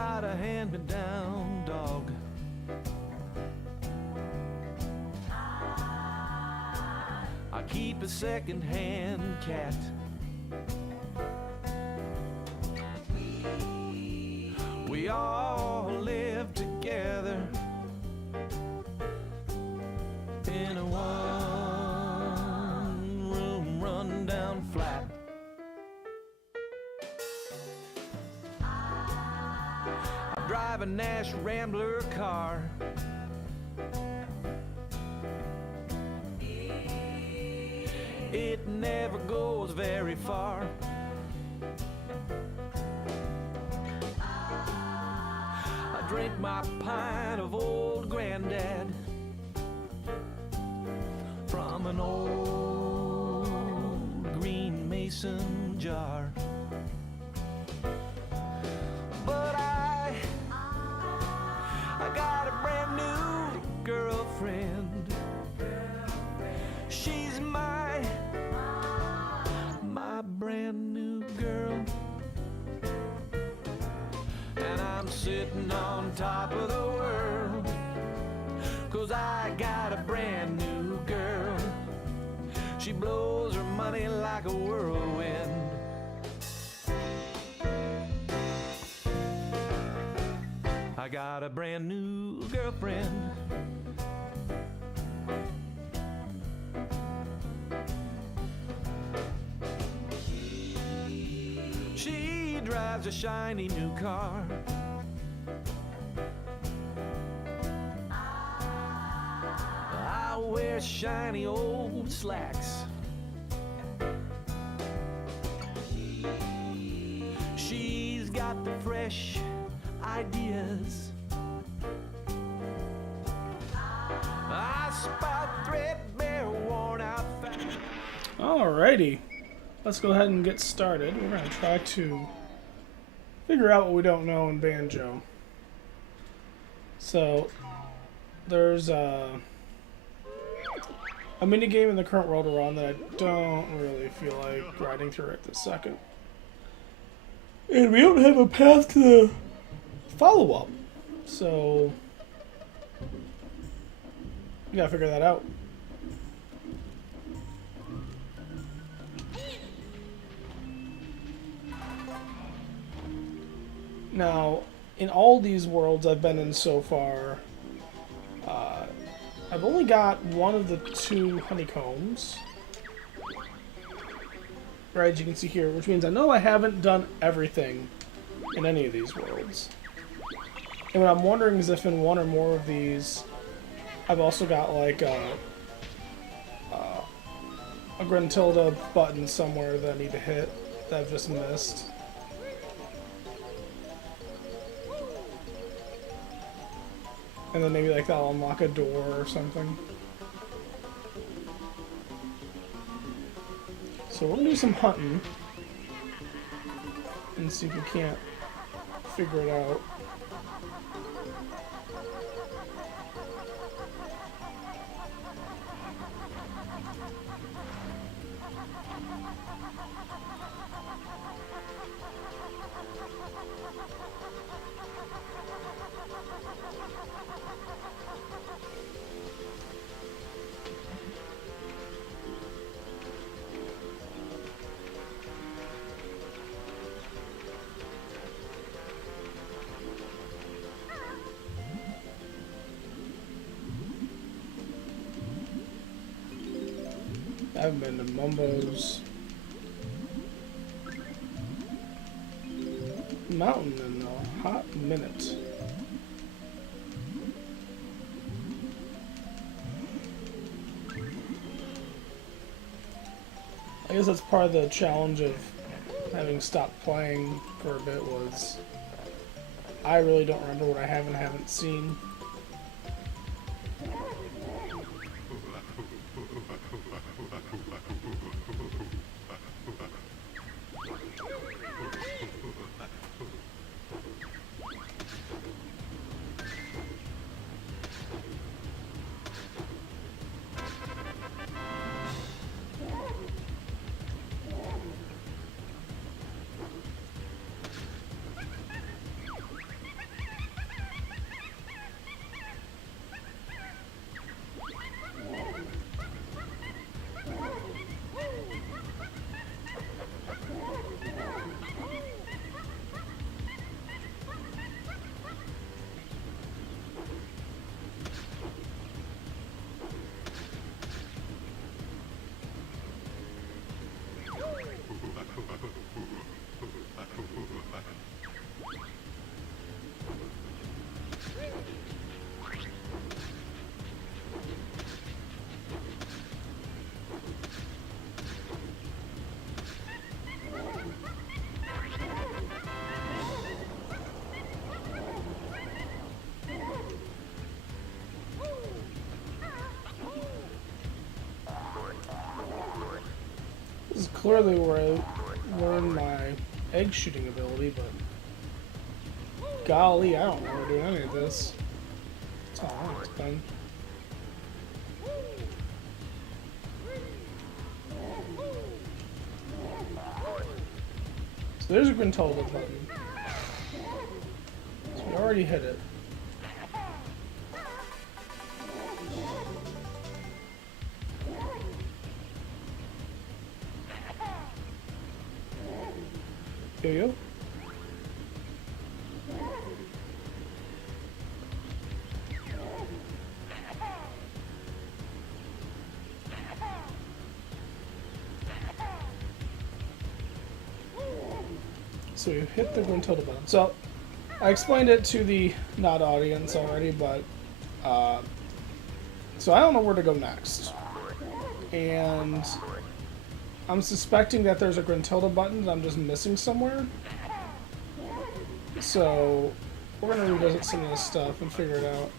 got a hand-me-down dog. I keep a second-hand cat. We all live together in a one-room run-down flat. I drive a Nash Rambler car. It never goes very far. I drink my pint of old granddad from an old green mason jar. But I got a brand new girlfriend. She's my brand new girl. And I'm sitting on top of the world, 'cause I got a brand new girl. She blows her money like a whirlwind. I got a brand new girlfriend. She drives a shiny new car. I wear shiny old slacks. She's got the fresh ideas. I spot threadbare, worn out fashion. Alrighty, let's go ahead and get started. We're going to try to figure out what we don't know in Banjo. So, there's a mini-game in the current world we're on that I don't really feel like riding through right this second. And we don't have a path to the follow-up. So, we gotta figure that out. Now, in all these worlds I've been in so far, I've only got one of the two honeycombs, right, as you can see here, which means I know I haven't done everything in any of these worlds. And what I'm wondering is if in one or more of these, I've also got like a Gruntilda button somewhere that I need to hit that I've just missed. And then maybe like that'll unlock a door or something. So we're gonna do some hunting and see if we can't figure it out. I haven't been to Mumbo's Mountain in a hot minute. I guess that's part of the challenge of having stopped playing for a bit was I really don't remember what I have and haven't seen. This is clearly where I learned my egg shooting ability, but golly, I don't remember doing any of this. That's how long it's been. So there's a Gruntilda button. So we already hit it. Here you go. So you hit the Gruntilda button. So I explained it to the not audience already, but so I don't know where to go next. And I'm suspecting that there's a Gruntilda button that I'm just missing somewhere. So we're gonna revisit some of this stuff and figure it out.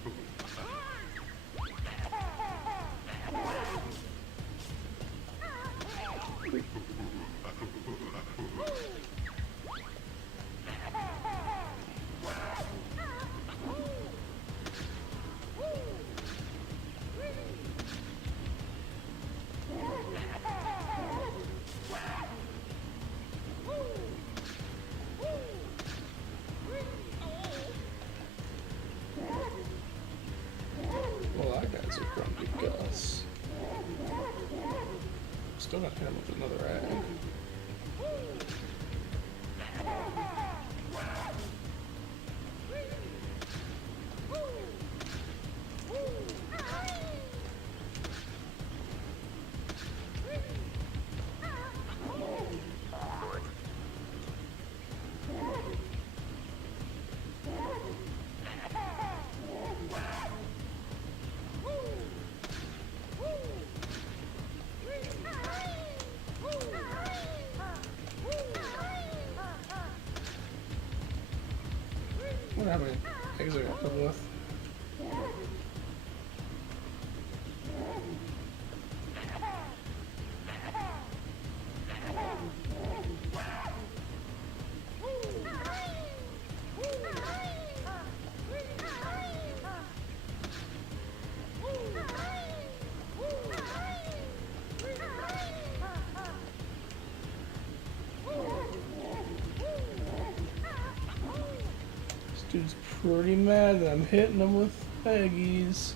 Well, that guy's a grumpy Gus. Still got him with another egg. I wonder how many eggs I got filled with. Dude's pretty mad that I'm hitting him with eggies.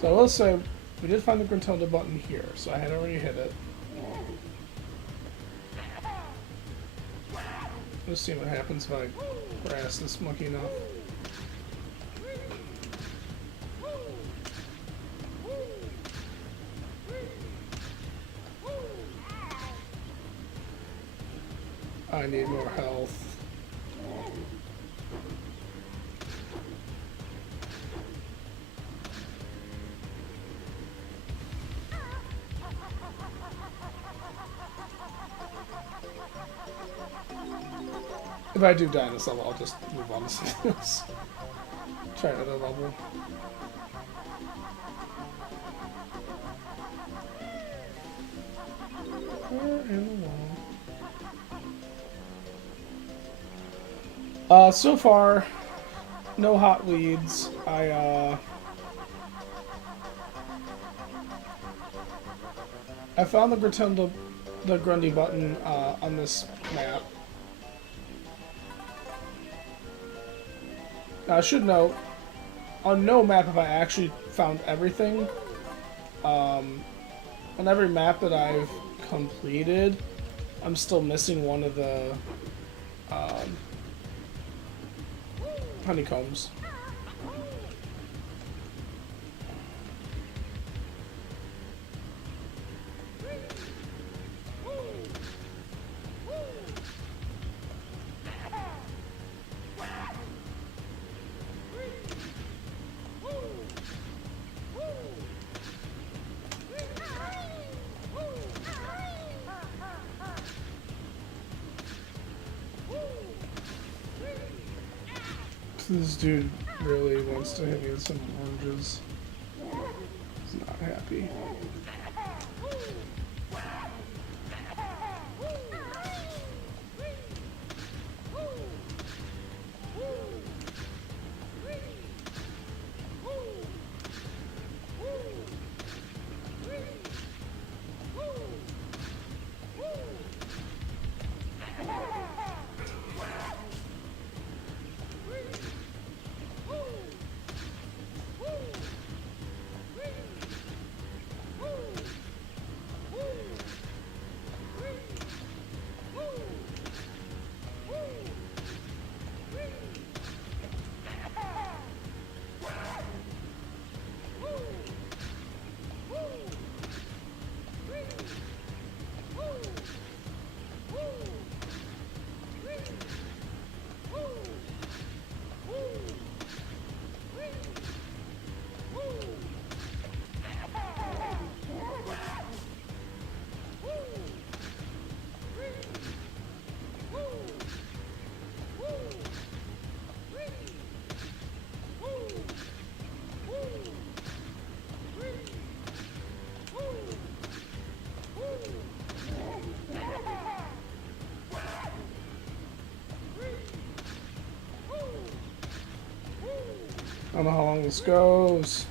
So I will say, we did find the Gruntilda button here, so I had already hit it. Let's see what happens if I harass this monkey enough. I need more health. If I do die in this level, I'll just move on to something else. Try another level. So far, no hot leads. I found the Grundy button on this map. Now, I should note, on no map have I actually found everything. On every map that I've completed, I'm still missing one of the honeycombs. This dude really wants to hit me with some oranges. He's not happy. I don't know how long this goes.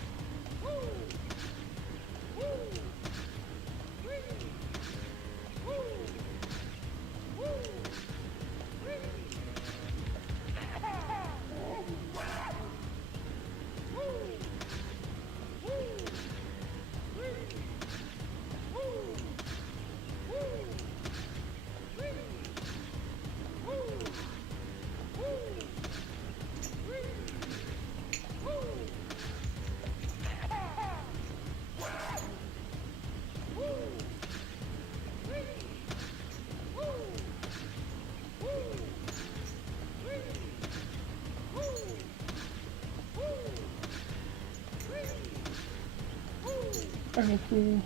Cool.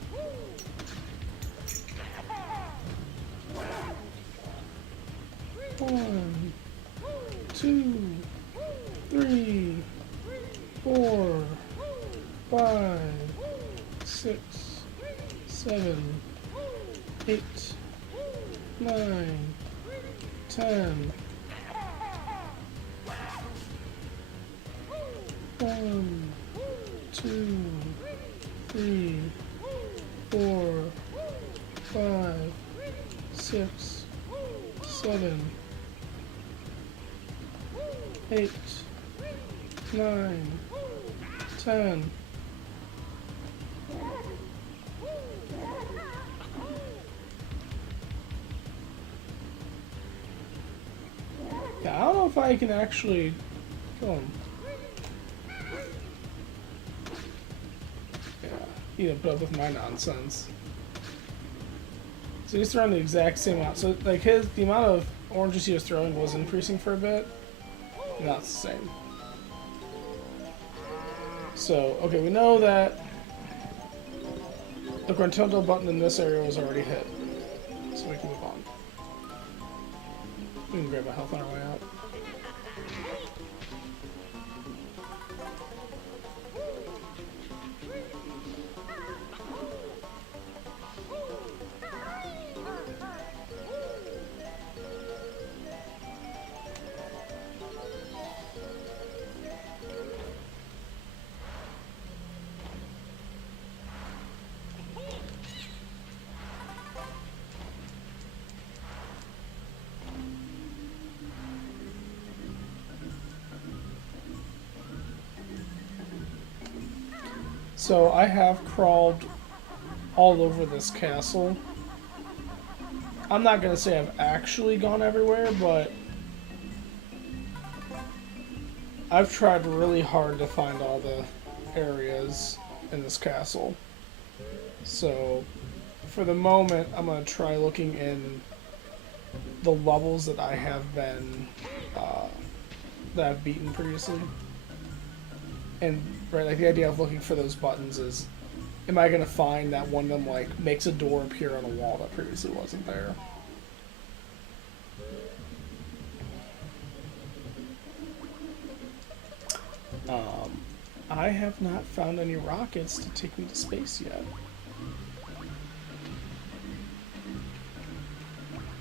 One, two, three, 4, 5, 6, 7, 8, 9, 10. 1, 2, 3, 4, 5, 6, 7, 8, 9, 10. Yeah, I don't know if I can actually kill him. Yeah, he didn't put up with my nonsense. So he's throwing the exact same amount. So like the amount of oranges he was throwing was increasing for a bit. Now it's the same. So, okay, we know that the Gruntilda button in this area was already hit. So we can move on. We can grab a health on our way out. So I have crawled all over this castle. I'm not gonna say I've actually gone everywhere, but I've tried really hard to find all the areas in this castle. So for the moment, I'm gonna try looking in the levels that I have been that I've beaten previously. And right, like the idea of looking for those buttons is, am I gonna find that one of them like makes a door appear on a wall that previously wasn't there? I have not found any rockets to take me to space yet.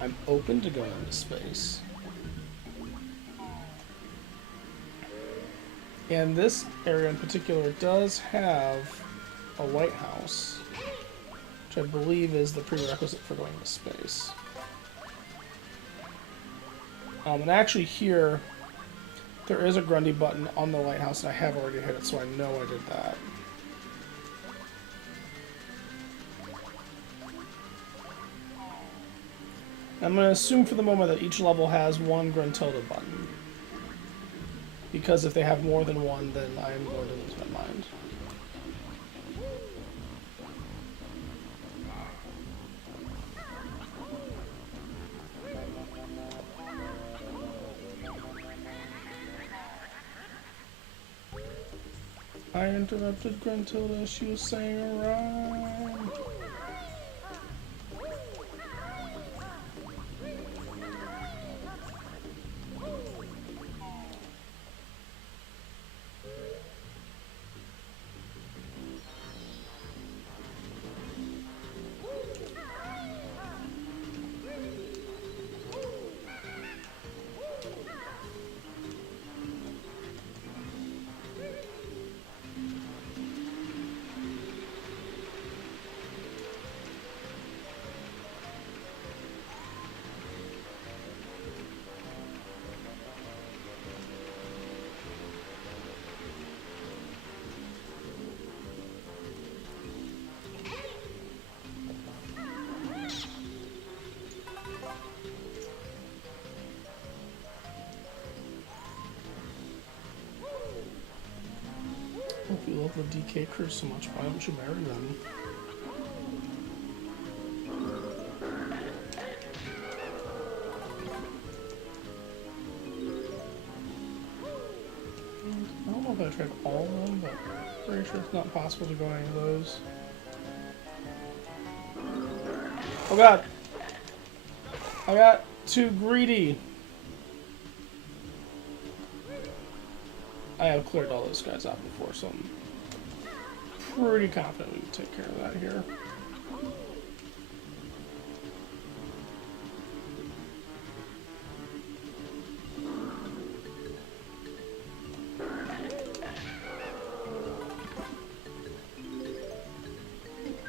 I'm open to going into space. And this area in particular does have a lighthouse, which I believe is the prerequisite for going to space. And actually here, there is a Grundy button on the lighthouse, and I have already hit it, so I know I did that. I'm going to assume for the moment that each level has one Gruntilda button. Because if they have more than one, then I am going to lose my mind. I interrupted Gruntilda, she was saying a rhyme. If you love the DK crew so much, why don't you marry them? I don't know if I tried all of them, but I'm pretty sure it's not possible to go any of those. Oh god! I got too greedy! I have cleared all those guys out before, so I'm pretty confident we can take care of that here.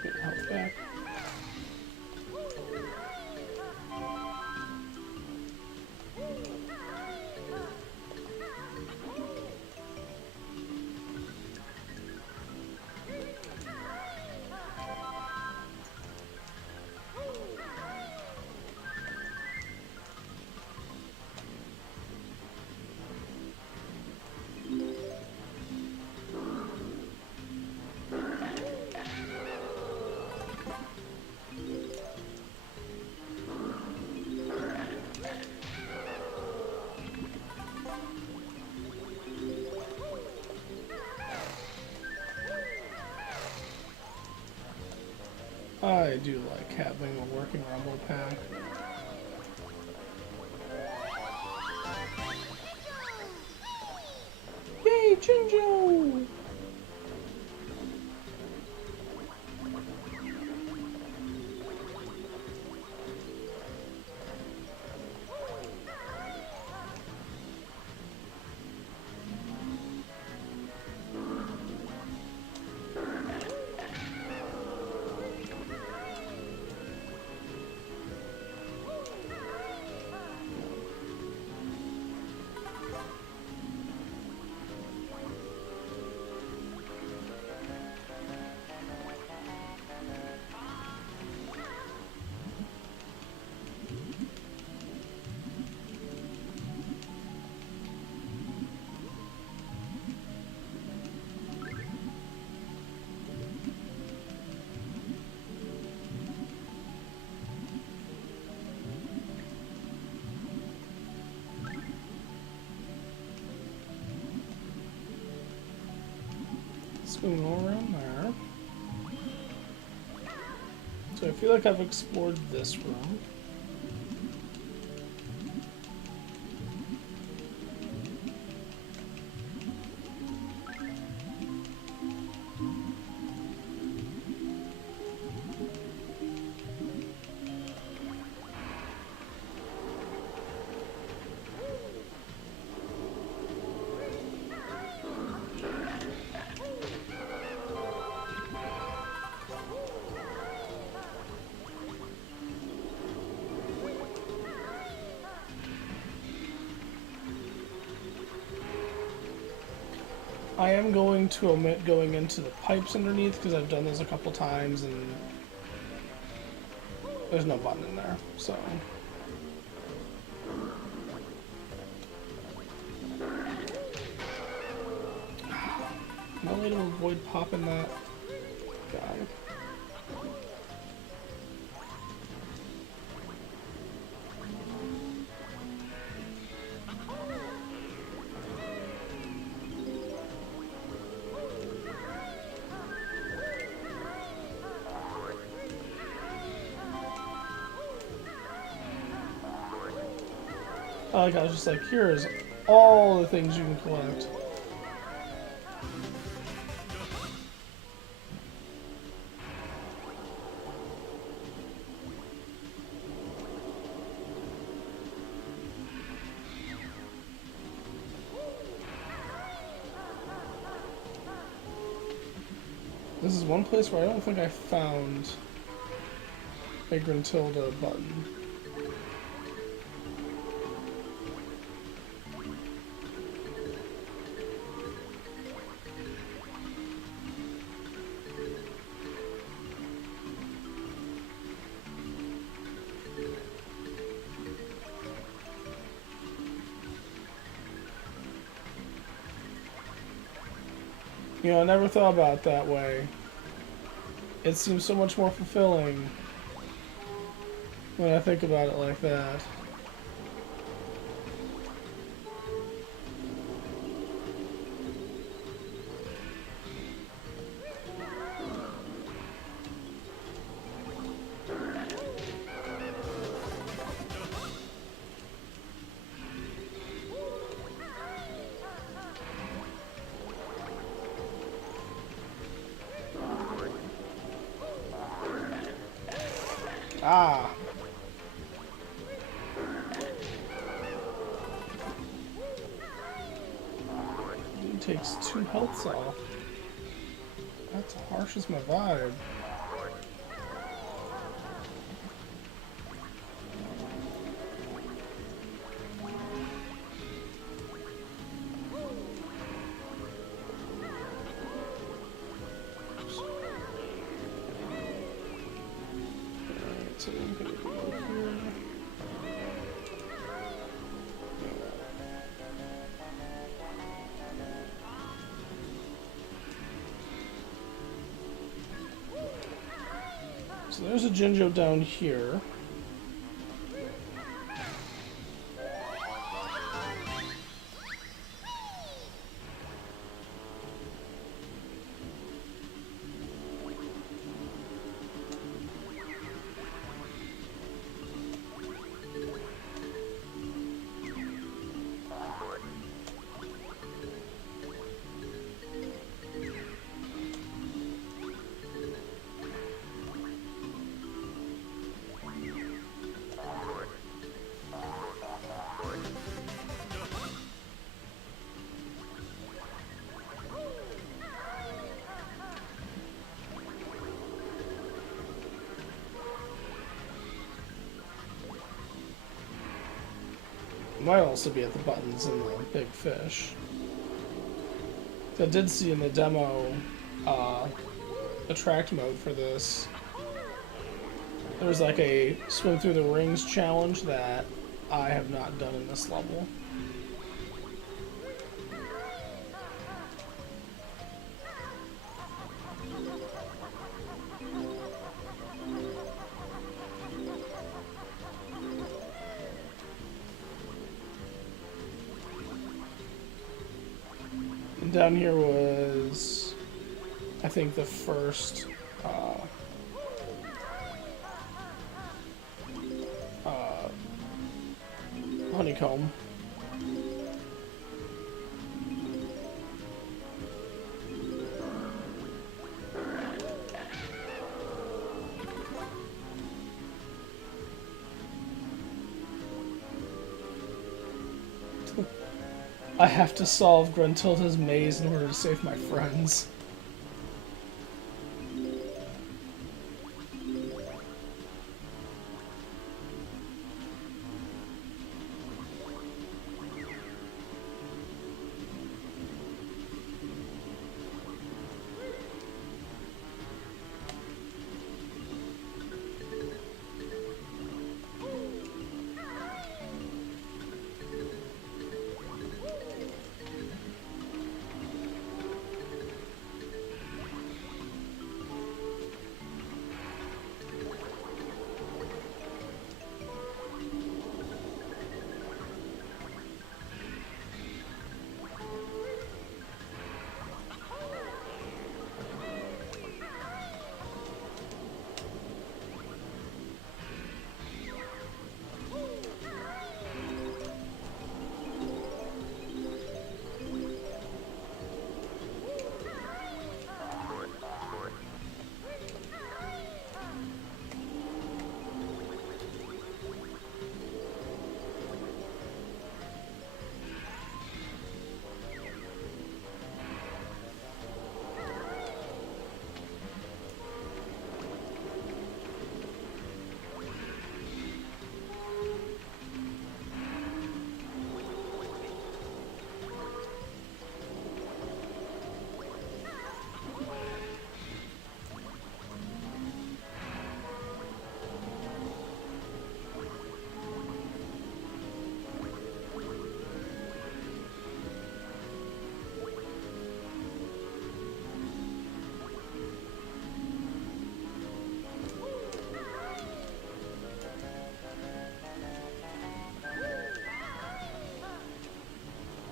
Get health back. I do like having a working rumble pack. Yay, Jinjo! So we go around there. So I feel like I've explored this room. I am going to omit going into the pipes underneath because I've done those a couple times and there's no button in there, so. No way to avoid popping that guy. I was just like, here's all the things you can collect. This is one place where I don't think I found a Gruntilda button. You know, I never thought about it that way. It seems so much more fulfilling when I think about it like that. Ah. He takes 2 healths off. That's harsh as my vibe. So there's a Jinjo down here. Might also be at the buttons in the big fish. I did see in the demo attract mode for this. There was like a swim through the rings challenge that I have not done in this level. Down here was I think the first honeycomb. I have to solve Gruntilda's maze in order to save my friends.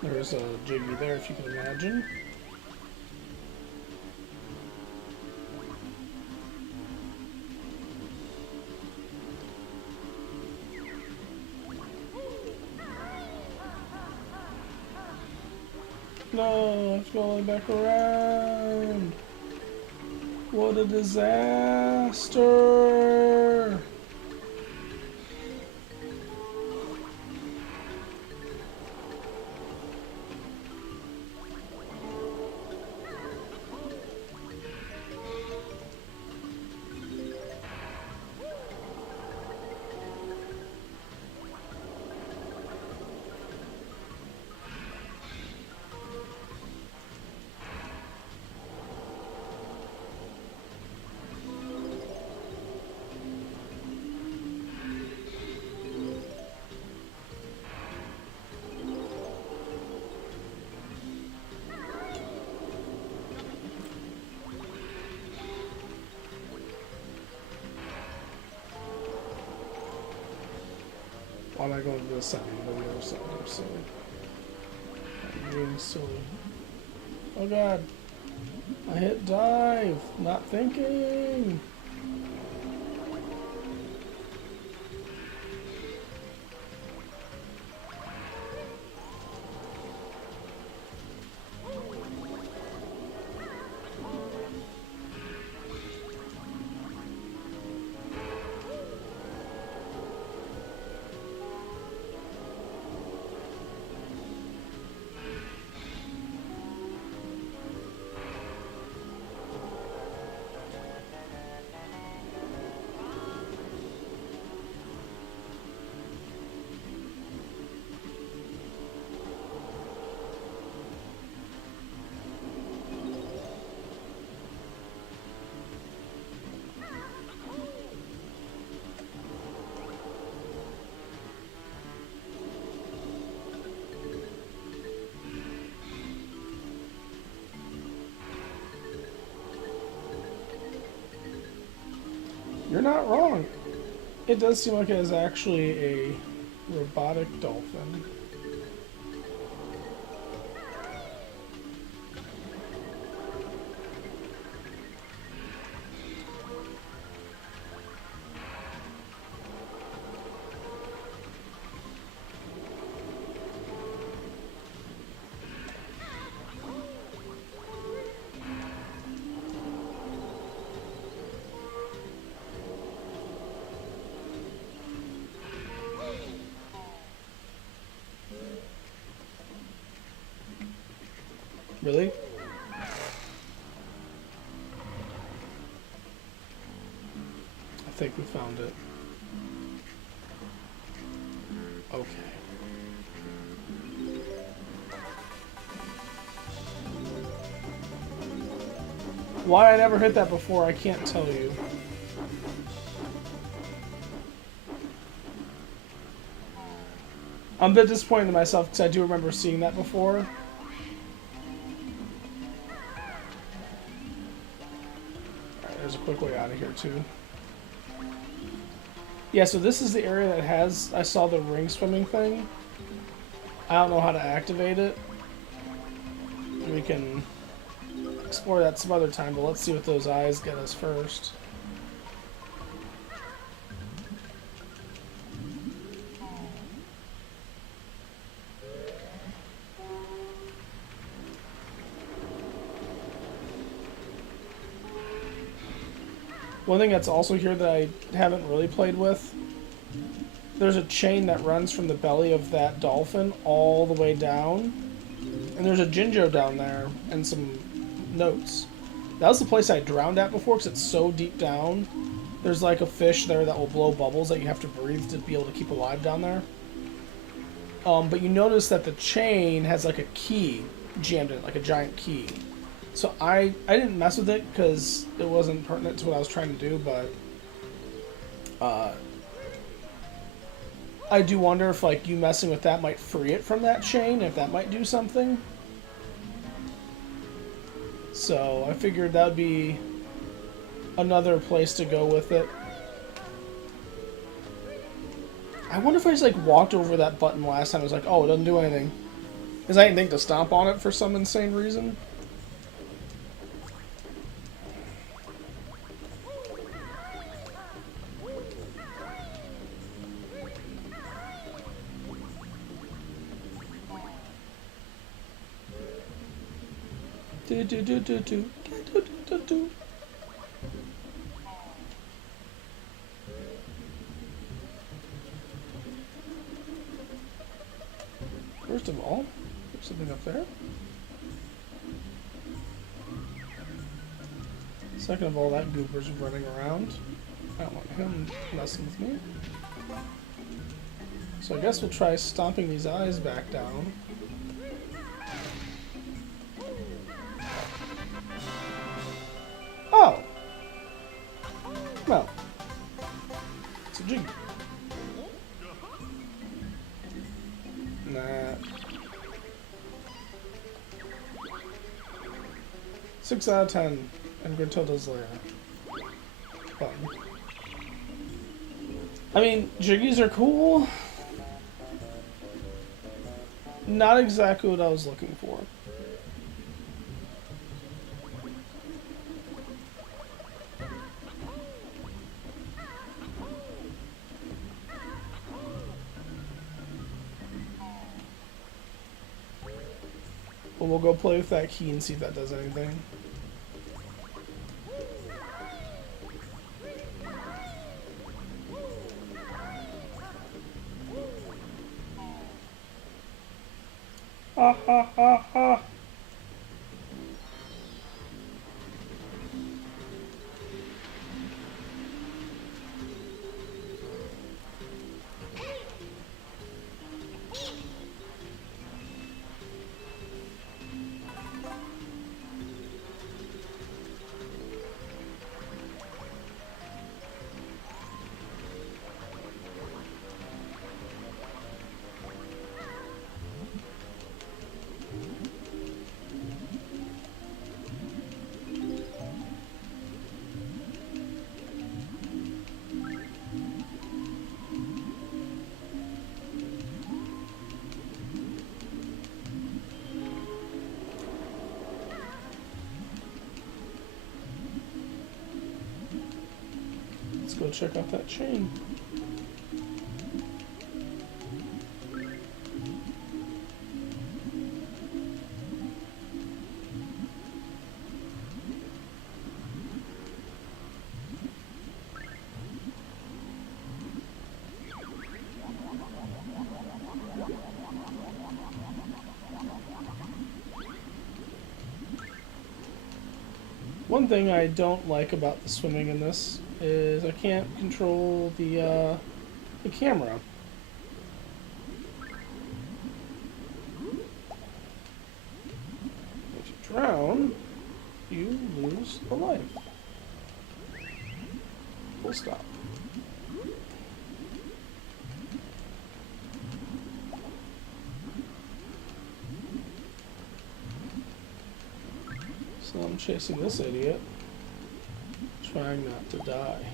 There's a Jiggy there, if you can imagine. No, it's going back around. What a disaster! Why am I going to the side and the other side? I'm silly. I'm being silly. Oh god. I hit dive. Not thinking. You're not wrong. It does seem like it is actually a robotic dolphin. Really? I think we found it. Okay. Why I never hit that before, I can't tell you. I'm a bit disappointed in myself because I do remember seeing that before. Alright, there's a quick way out of here too. Yeah, so this is the area that has... I saw the ring swimming thing. I don't know how to activate it. We can explore that some other time, but let's see what those eyes get us first. One thing that's also here that I haven't really played with, there's a chain that runs from the belly of that dolphin all the way down. And there's a Jinjo down there and some notes. That was the place I drowned at before because it's so deep down. There's like a fish there that will blow bubbles that you have to breathe to be able to keep alive down there. But you notice that the chain has like a key jammed in it, like a giant key. So I didn't mess with it because it wasn't pertinent to what I was trying to do, but I do wonder if like you messing with that might free it from that chain, if that might do something. So I figured that would be another place to go with it. I wonder if I just like walked over that button last time. I was like, oh, it doesn't do anything. Because I didn't think to stomp on it for some insane reason. Do do do do do do do do. First of all, there's something up there. Second of all, that goober's running around. I don't want him messing with me. So I guess we'll try stomping these eyes back down. Oh! Well. It's a jig. Nah. 6 out of 10. And Gruntilda's lair. Fun. I mean, jiggies are cool. Not exactly what I was looking for. But we'll go play with that key and see if that does anything. Ha ha ha ha! Let's go check out that chain. One thing I don't like about the swimming in this is I can't control the camera. If you drown, you lose a life. Full stop. So I'm chasing this idiot, trying not to die.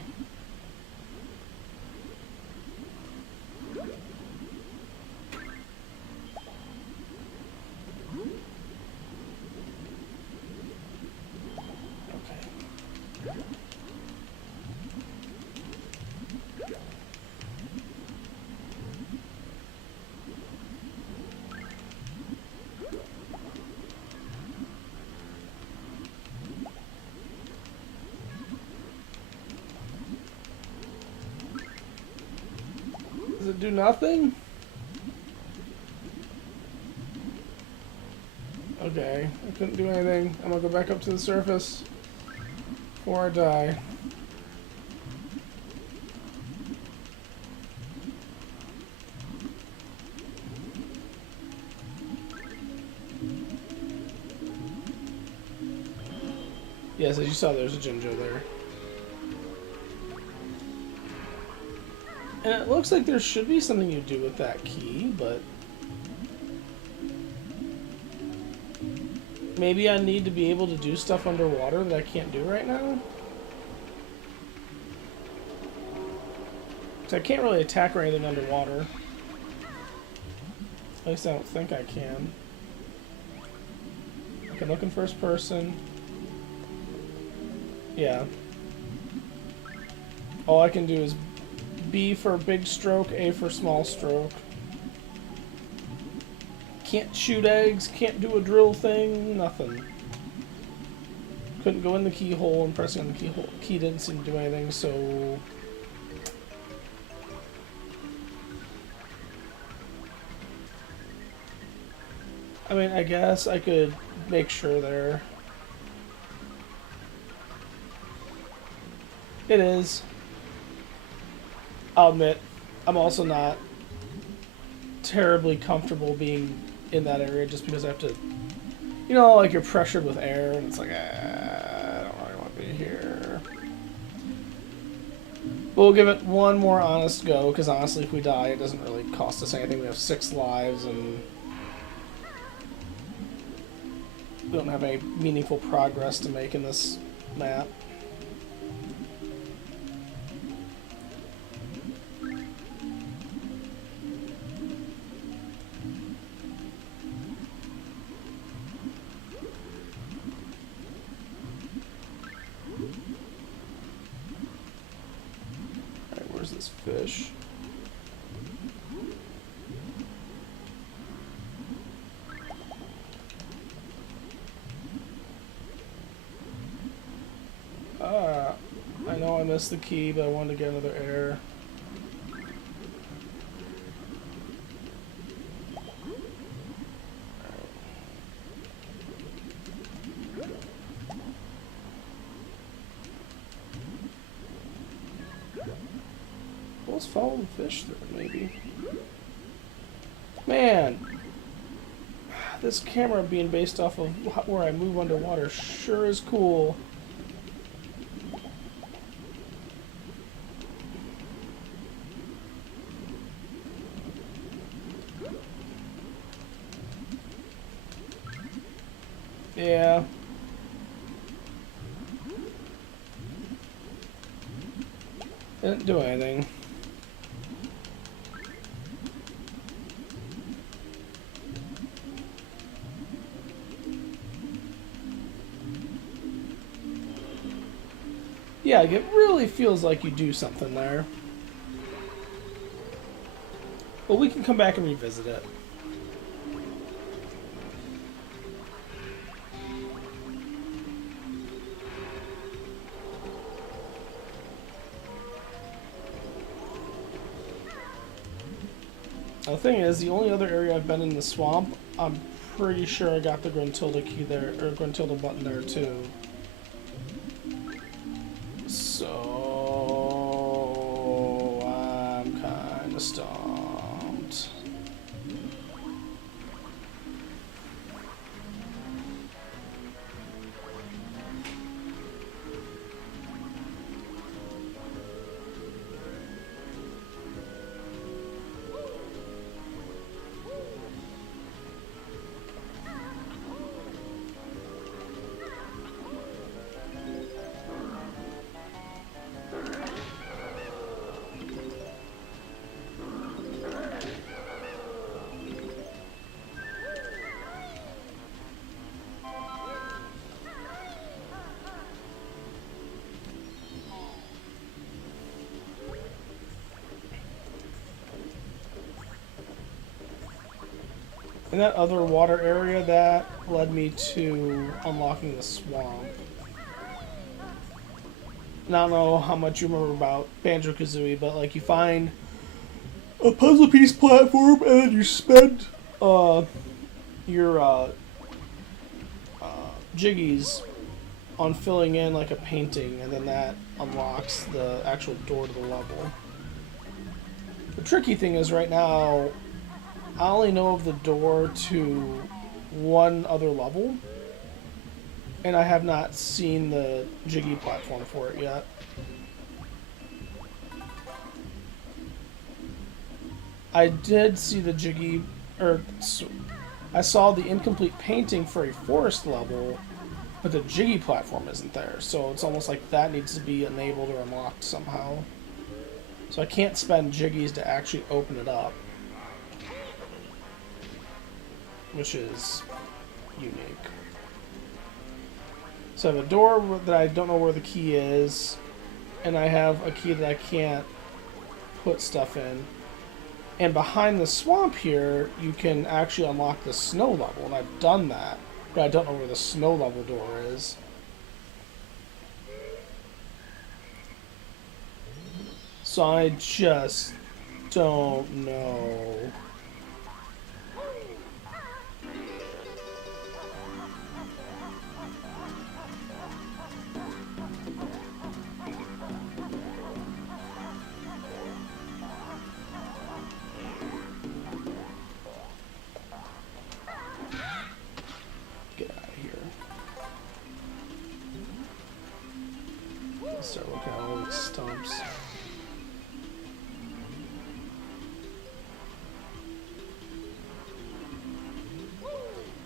Does it do nothing? Okay, I couldn't do anything. I'm gonna go back up to the surface before I die. Yes, as you saw, there's a Jinjo there. And it looks like there should be something you do with that key, but maybe I need to be able to do stuff underwater that I can't do right now? So I can't really attack or anything underwater. At least I don't think I can. I can look in first person. Yeah. All I can do is B for big stroke, A for small stroke. Can't shoot eggs, can't do a drill thing, nothing. Couldn't go in the keyhole, and pressing on the keyhole key didn't seem to do anything, so... I mean, I guess I could make sure there. It is. I'll admit, I'm also not terribly comfortable being in that area just because I have to, you know, like you're pressured with air and it's like, I don't really want to be here. But we'll give it one more honest go because honestly, if we die, it doesn't really cost us anything. We have 6 lives and we don't have any meaningful progress to make in this map. This fish. I know I missed the key, but I wanted to get another air. Let's follow the fish through, maybe. Man! This camera being based off of where I move underwater sure is cool. Yeah. Didn't do anything. Yeah, it really feels like you do something there. Well, we can come back and revisit it. The thing is, the only other area I've been in the swamp, I'm pretty sure I got the Gruntilda key there, or Gruntilda button there too. And that other water area, that led me to unlocking the swamp. And I don't know how much you remember about Banjo-Kazooie, but like you find a puzzle piece platform and then you spend your jiggies on filling in like a painting, and then that unlocks the actual door to the level. The tricky thing is right now I only know of the door to one other level, and I have not seen the jiggy platform for it yet. I did see the jiggy, or I saw the incomplete painting for a forest level, but the jiggy platform isn't there, so it's almost like that needs to be enabled or unlocked somehow. So I can't spend jiggies to actually open it up, which is unique. So I have a door that I don't know where the key is, and I have a key that I can't put stuff in. And behind the swamp here, you can actually unlock the snow level, and I've done that, but I don't know where the snow level door is. So I just don't know. Get out of here. Let's start looking at all these stumps.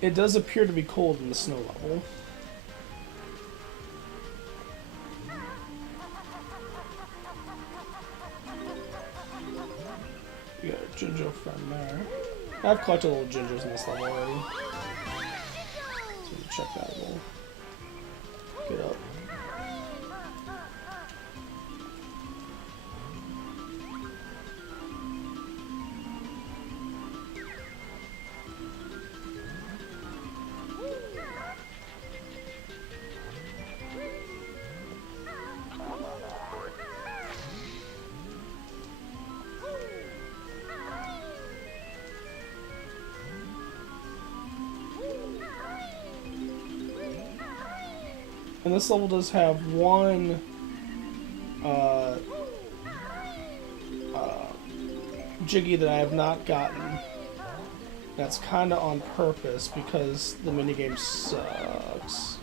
It does appear to be cold in the snow level. You got a ginger friend there. I've collected little gingers in this level already. So check that level. Get up. And this level does have one jiggy that I have not gotten. That's kind of on purpose because the minigame sucks.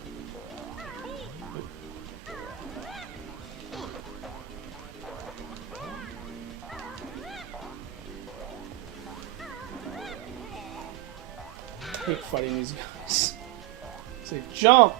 I hate fighting these guys. Say jump!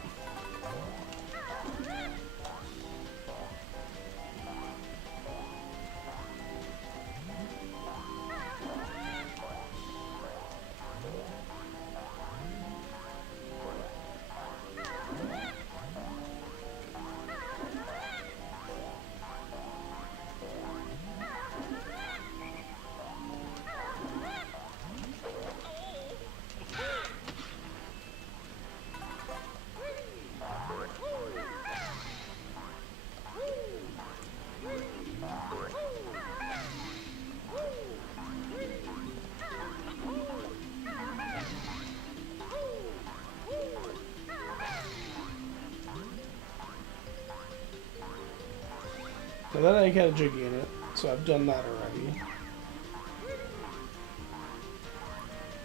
Now that I got a jiggy in it, so I've done that already.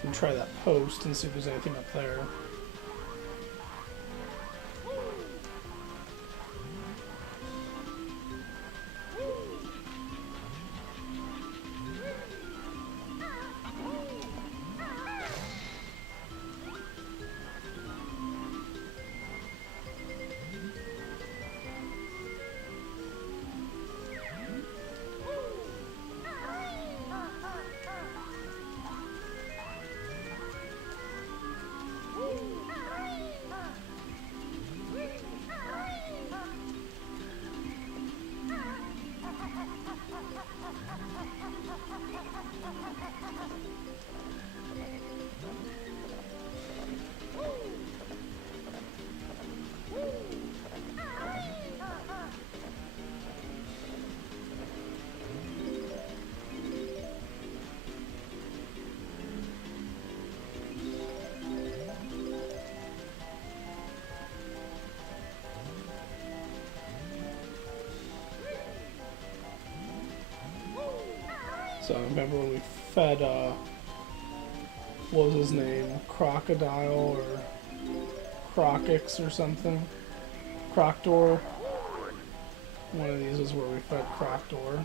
And try that post and see if there's anything up there. So I remember when we fed, what was his name? Crocodile or Crocix or something? Croctor. One of these is where we fed Croctor.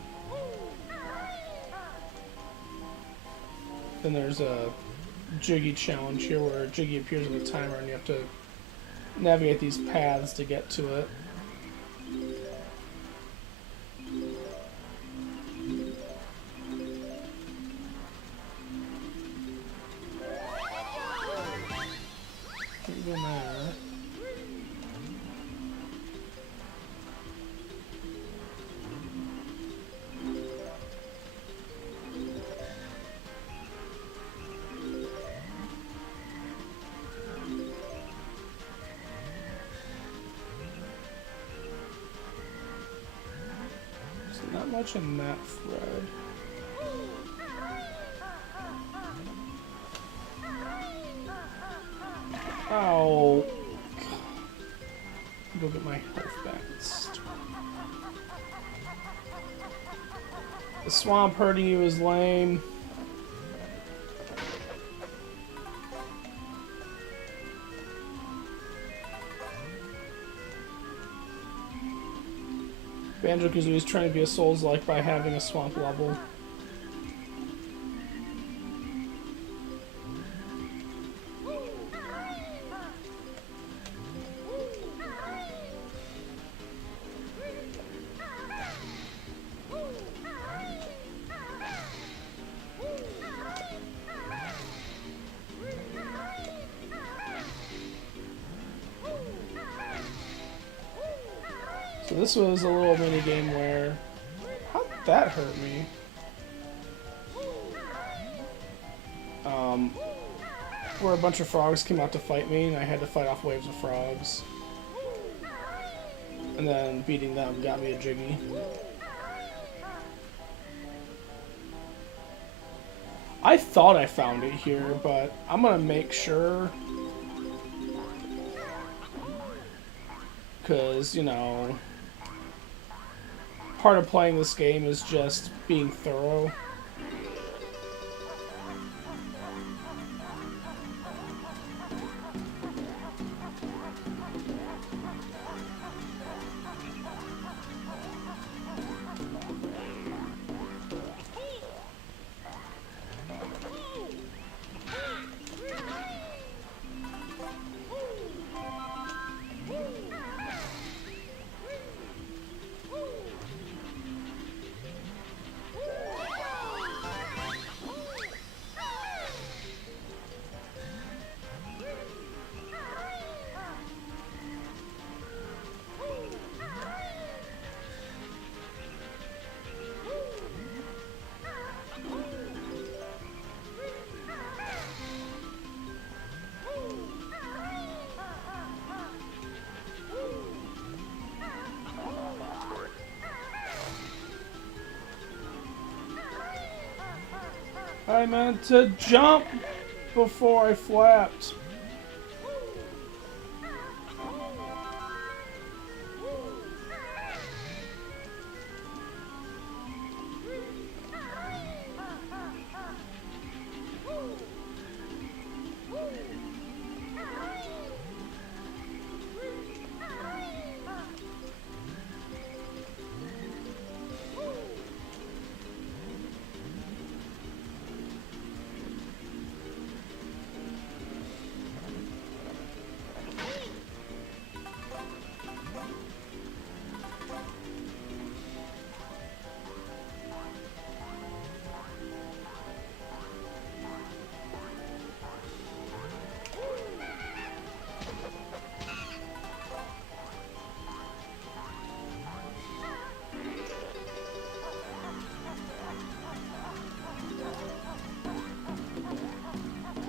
Then there's a Jiggy challenge here where Jiggy appears on the timer and you have to navigate these paths to get to it. Can't go there. Not much in that thread. Ow. Go get my health back. The swamp hurting you is lame. Banjo-Kazooie is trying to be a Souls-like by having a swamp level. So this was a little mini game where, how'd that hurt me? Where a bunch of frogs came out to fight me and I had to fight off waves of frogs. And then beating them got me a Jiggy. I thought I found it here, but I'm gonna make sure. Because, you know, part of playing this game is just being thorough. I meant to jump before I flapped.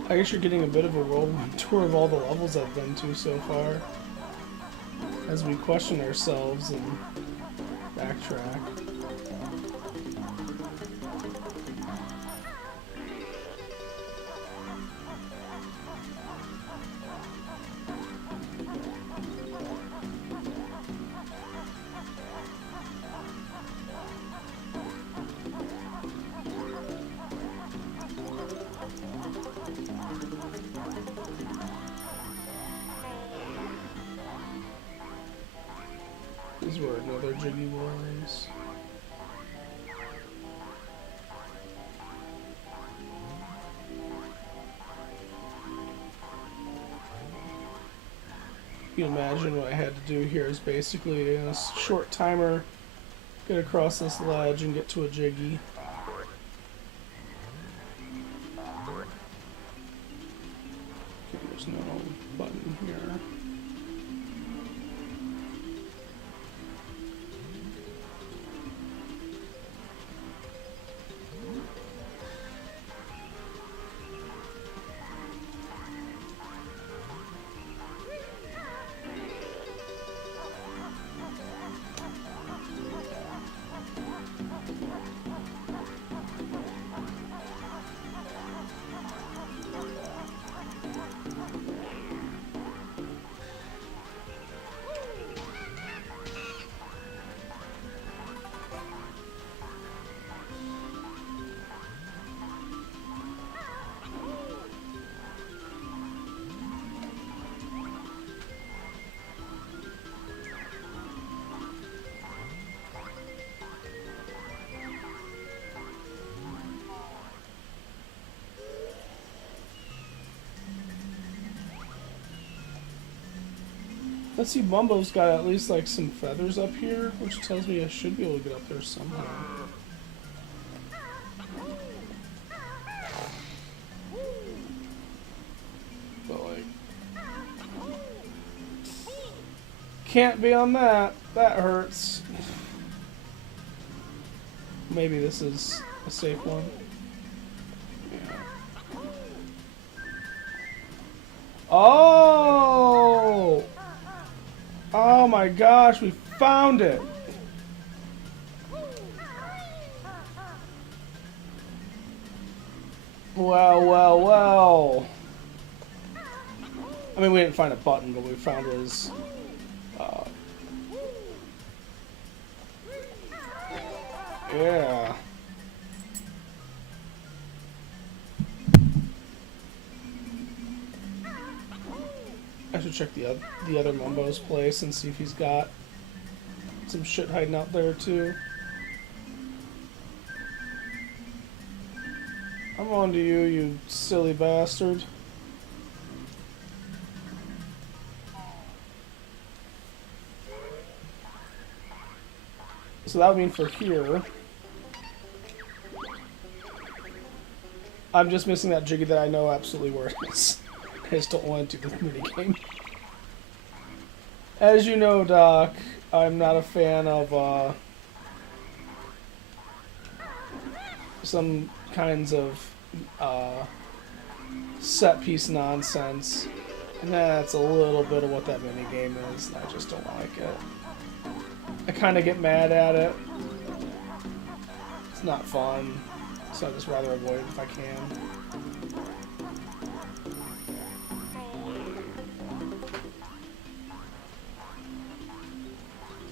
I guess you're getting a bit of a whirlwind tour of all the levels I've been to so far, as we question ourselves and backtrack. other Jiggy Boys. You can imagine what I had to do here is basically in a short timer get across this ledge and get to a Jiggy. Okay, there's no button here. Let's see, Mumbo's got at least like some feathers up here, which tells me I should be able to get up there somehow. But like, can't be on that. That hurts. Maybe this is a safe one. Yeah. Oh! Oh my gosh, we found it! Well, well, well. I mean, we didn't find a button, but we found his... yeah. I should check the other Mumbo's place and see if he's got some shit hiding out there too. I'm on to you, you silly bastard. So that would mean for here. I'm just missing that Jiggy that I know absolutely where it is. I just don't want to do the minigame. As you know, Doc, I'm not a fan of some kinds of set piece nonsense. And that's a little bit of what that minigame is, and I just don't like it. I kind of get mad at it. It's not fun, so I'd just rather avoid it if I can.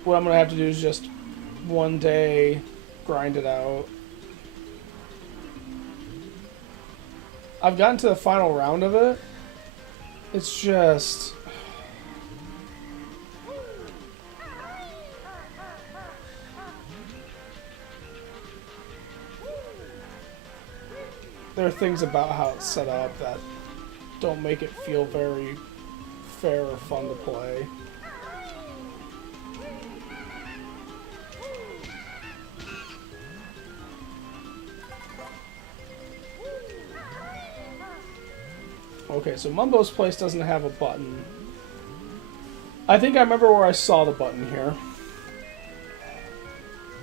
What I'm going to have to do is just one day grind it out. I've gotten to the final round of it. It's just... there are things about how it's set up that don't make it feel very fair or fun to play. Okay, so Mumbo's place doesn't have a button. I think I remember where I saw the button here.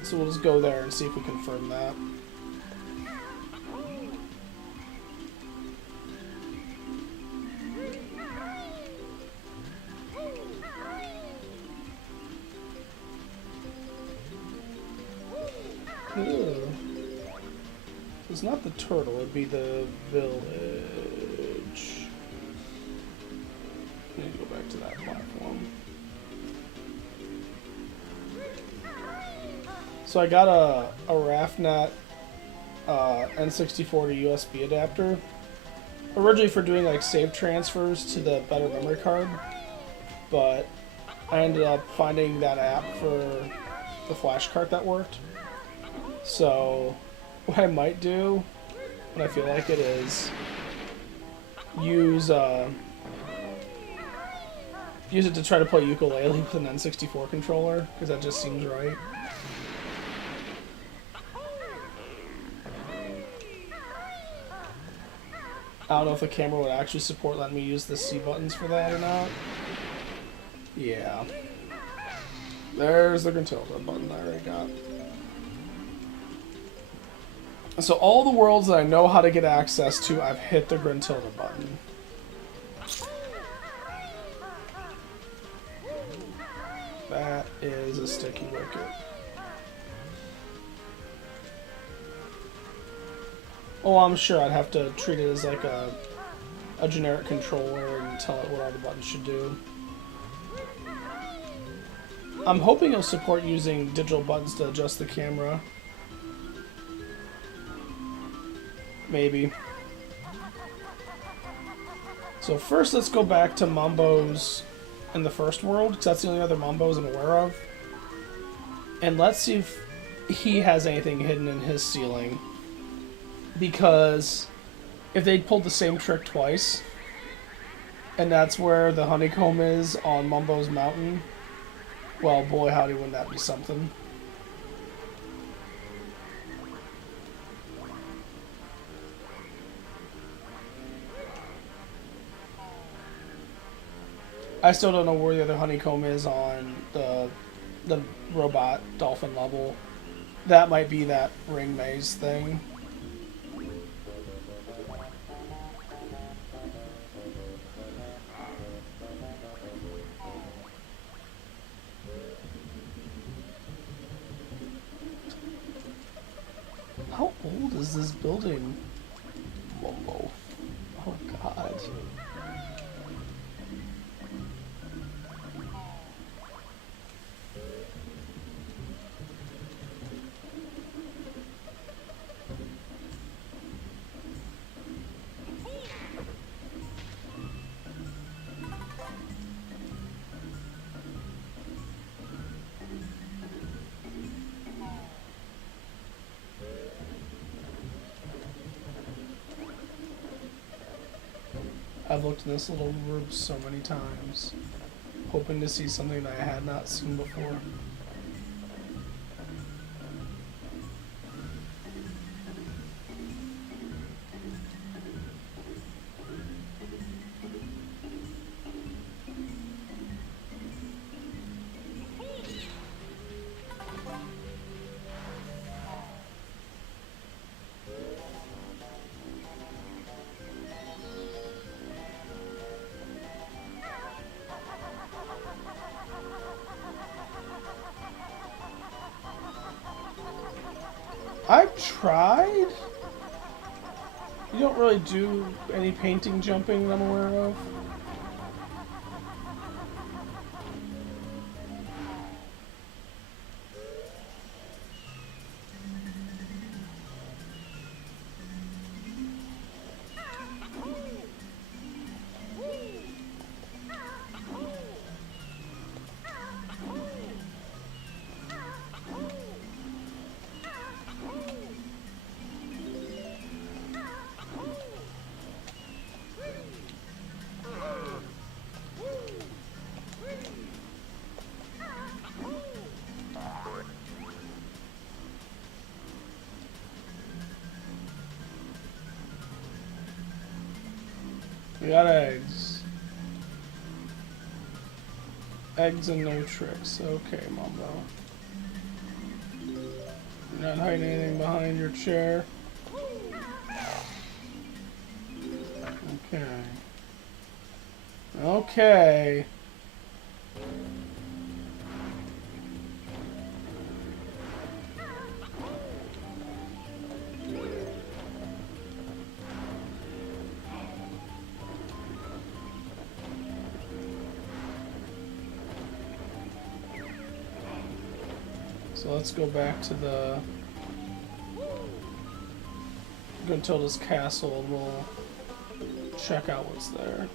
So we'll just go there and see if we confirm that. Ew. It's not the turtle, it'd be the village. I need to go back to that platform. So I got a RAFnet N64 to USB adapter. Originally for doing like save transfers to the better memory card. But I ended up finding that app for the flash cart that worked. So what I might do when I feel like it is use it to try to play ukulele with an N64 controller, because that just seems right. I don't know if the camera would actually support letting me use the C buttons for that or not. Yeah. There's the Gruntilda button I already got. So all the worlds that I know how to get access to, I've hit the Gruntilda button. That is a sticky wicket. Oh, I'm sure I'd have to treat it as like a generic controller and tell it what all the buttons should do. I'm hoping it'll support using digital buttons to adjust the camera. Maybe. So first let's go back to Mambo's in the first world, because that's the only other Mambo's I'm aware of. And let's see if he has anything hidden in his ceiling. Because if they'd pulled the same trick twice, and that's where the honeycomb is on Mambo's mountain, well, boy howdy, wouldn't that be something. I still don't know where the other honeycomb is on the robot dolphin level. That might be that ring maze thing. How old is this building? Whoa. Oh god. I've looked in this little room so many times, hoping to see something that I had not seen before. I've tried. You don't really do any painting jumping that I'm aware of. We got eggs. Eggs and no tricks. Okay, Mambo. You're not hiding anything behind your chair. Okay. Okay. So let's go back to the Gruntilda's castle and we'll check out what's there.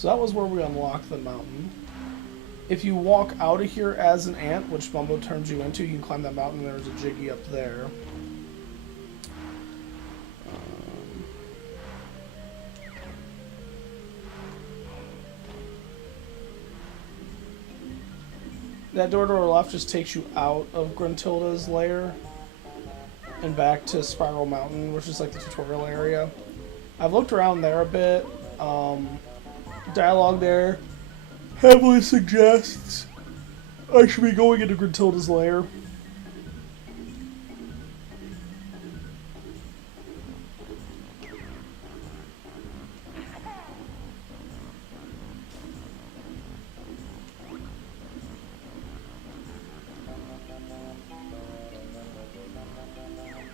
So that was where we unlocked the mountain. If you walk out of here as an ant, which Bumbo turns you into, you can climb that mountain. There's a Jiggy up there. That door to our left just takes you out of Gruntilda's lair and back to Spiral Mountain, which is like the tutorial area. I've looked around there a bit. Dialogue there heavily suggests I should be going into Gruntilda's lair.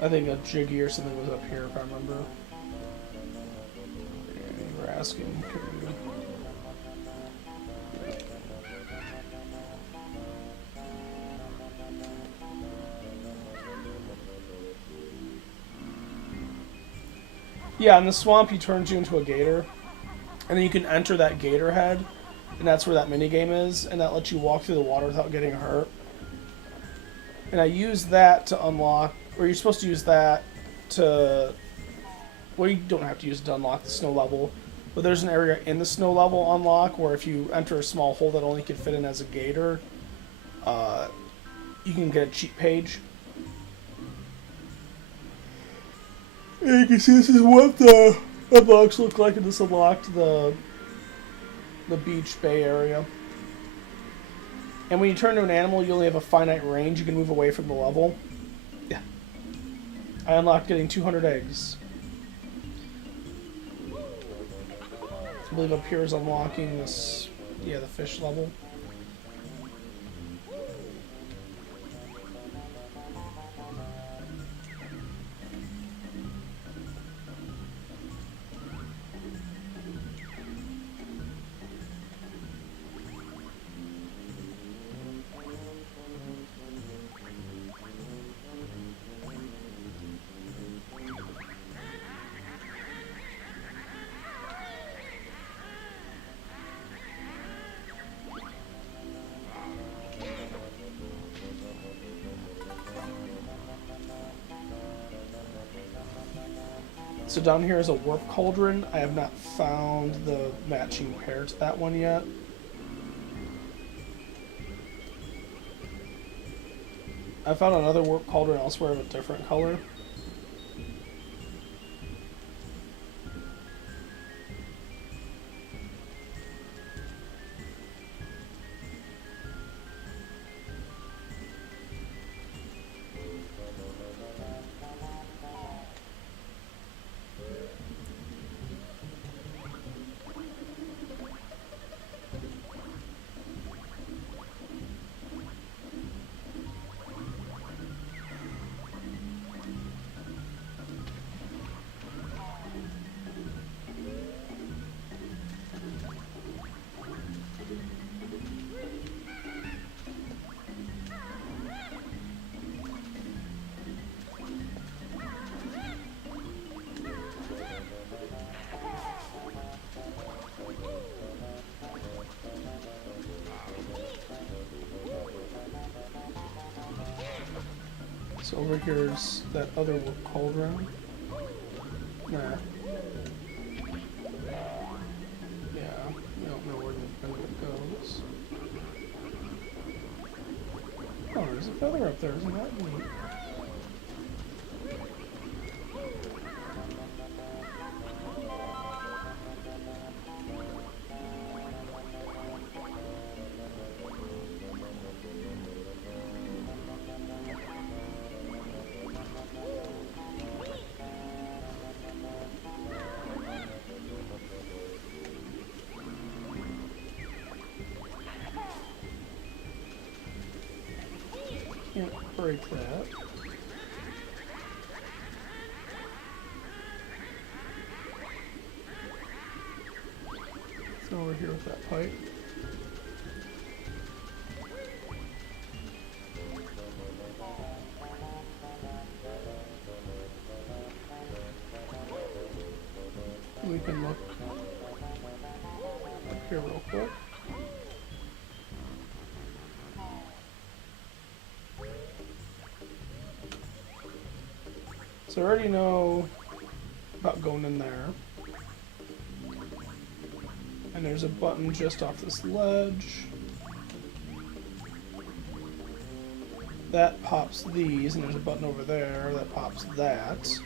I think a Jiggy or something was up here, if I remember. Yeah, you were asking. Yeah, in the swamp, he turns you into a gator. And then you can enter that gator head. And that's where that minigame is. And that lets you walk through the water without getting hurt. And I used that to unlock... Or you're supposed to use that to... Well, you don't have to use it to unlock the snow level. But there's an area in the snow level unlock where if you enter a small hole that only can fit in as a gator, you can get a cheat page. And you can see this is what the unlocks look like, and this unlocked the beach bay area. And when you turn to an animal, you only have a finite range. You can move away from the level. Yeah. I unlocked getting 200 eggs. I believe up here is unlocking this, yeah, the fish level. So down here is a warp cauldron. I have not found the matching pair to that one yet. I found another warp cauldron elsewhere of a different color. So over here's that other warp cauldron. Nah. Yeah, I don't know where it goes. Oh, there's a feather up there, isn't that neat? Can't break that. So over here with that pipe. We can look quick. So I already know about going in there. And there's a button just off this ledge. That pops these, and there's a button over there that pops that.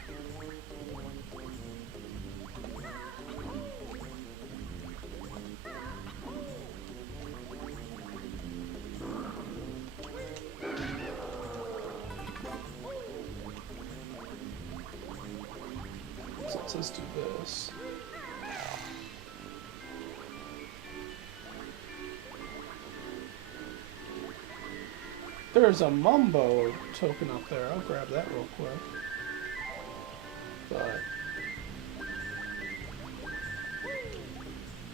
So let's do this. There's a Mumbo token up there. I'll grab that real quick. But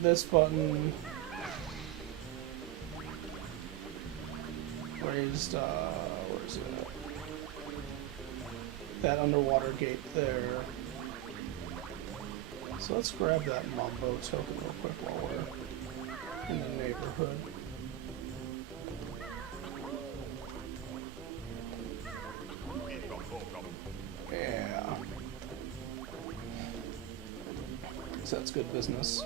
this button raised, where is it? That underwater gate there. So let's grab that Mumbo token real quick while we're in the neighborhood. Yeah. So that's good business.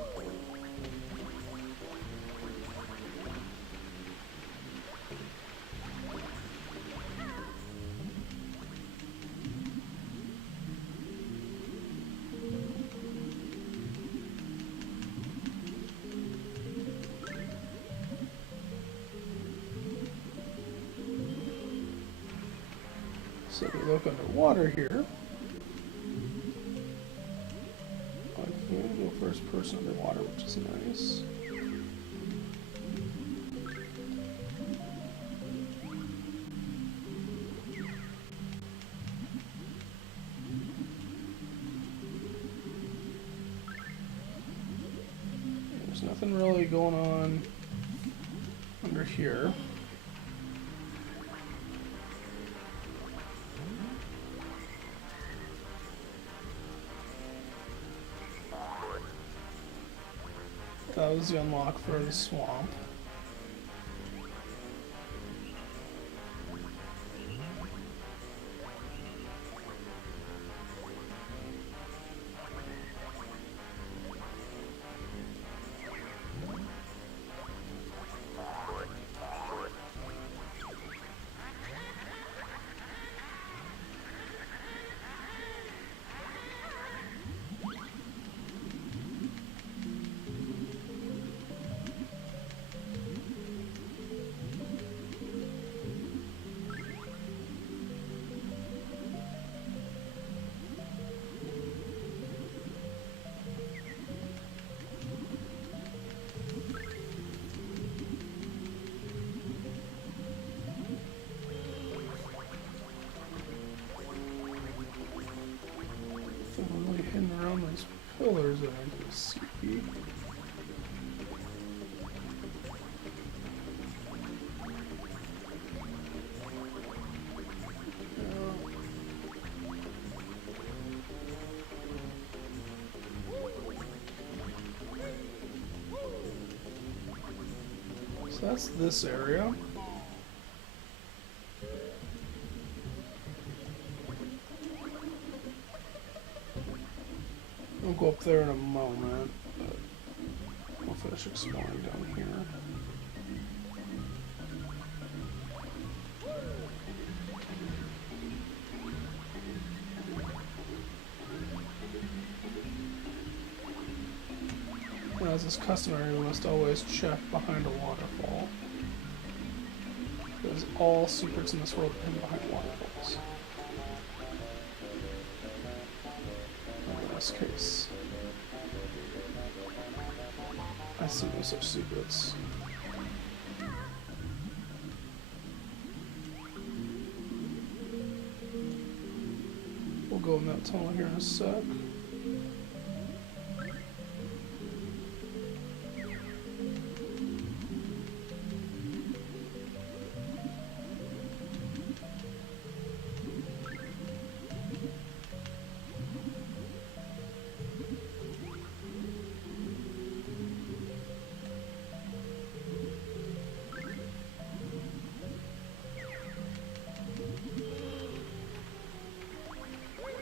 So if we look underwater here, I can go first person underwater, which is nice. There's nothing really going on under here. That was the unlock for the swamp. Hidden around those pillars that I can see. So that's this area. We'll go up there in a moment, but we'll finish exploring down here. Now, as is customary, we must always check behind a waterfall, because all secrets in this world are hidden behind waterfalls. Case. I see no such secrets. We'll go in that tunnel here in a sec.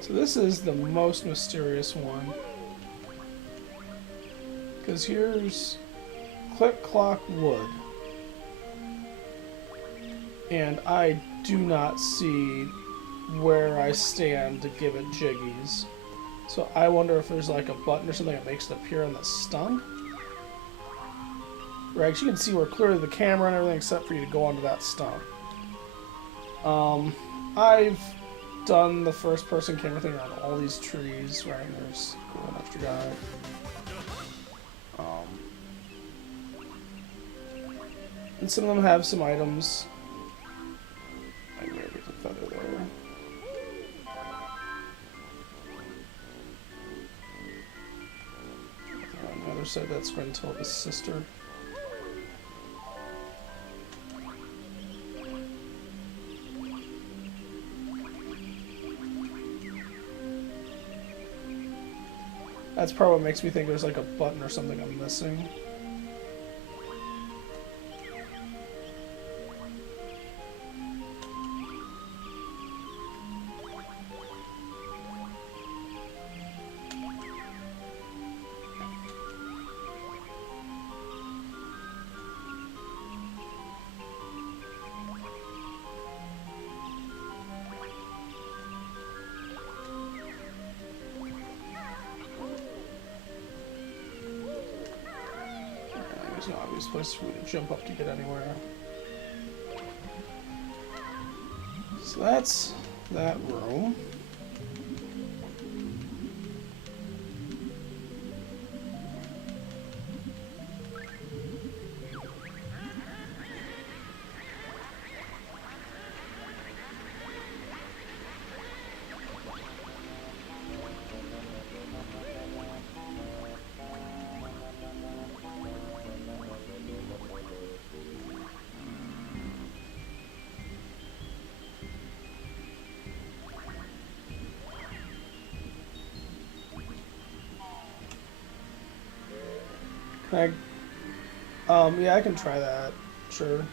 So this is the most mysterious one. Because here's Click Clock Wood. And I do not see where I stand to give it jiggies. So I wonder if there's like a button or something that makes it appear on the stump. Right, you can see we're clear of the camera and everything except for you to go onto that stump. I've done the first person camera thing around all these trees, right? There's an extra guy. And some of them have some items. I may get the feather there. On the other side, that's Grentilda's sister. That's probably what makes me think there's like a button or something I'm missing. There's no obvious place for me to jump up to get anywhere. So that's that room. Can I, yeah, I can try that. Sure.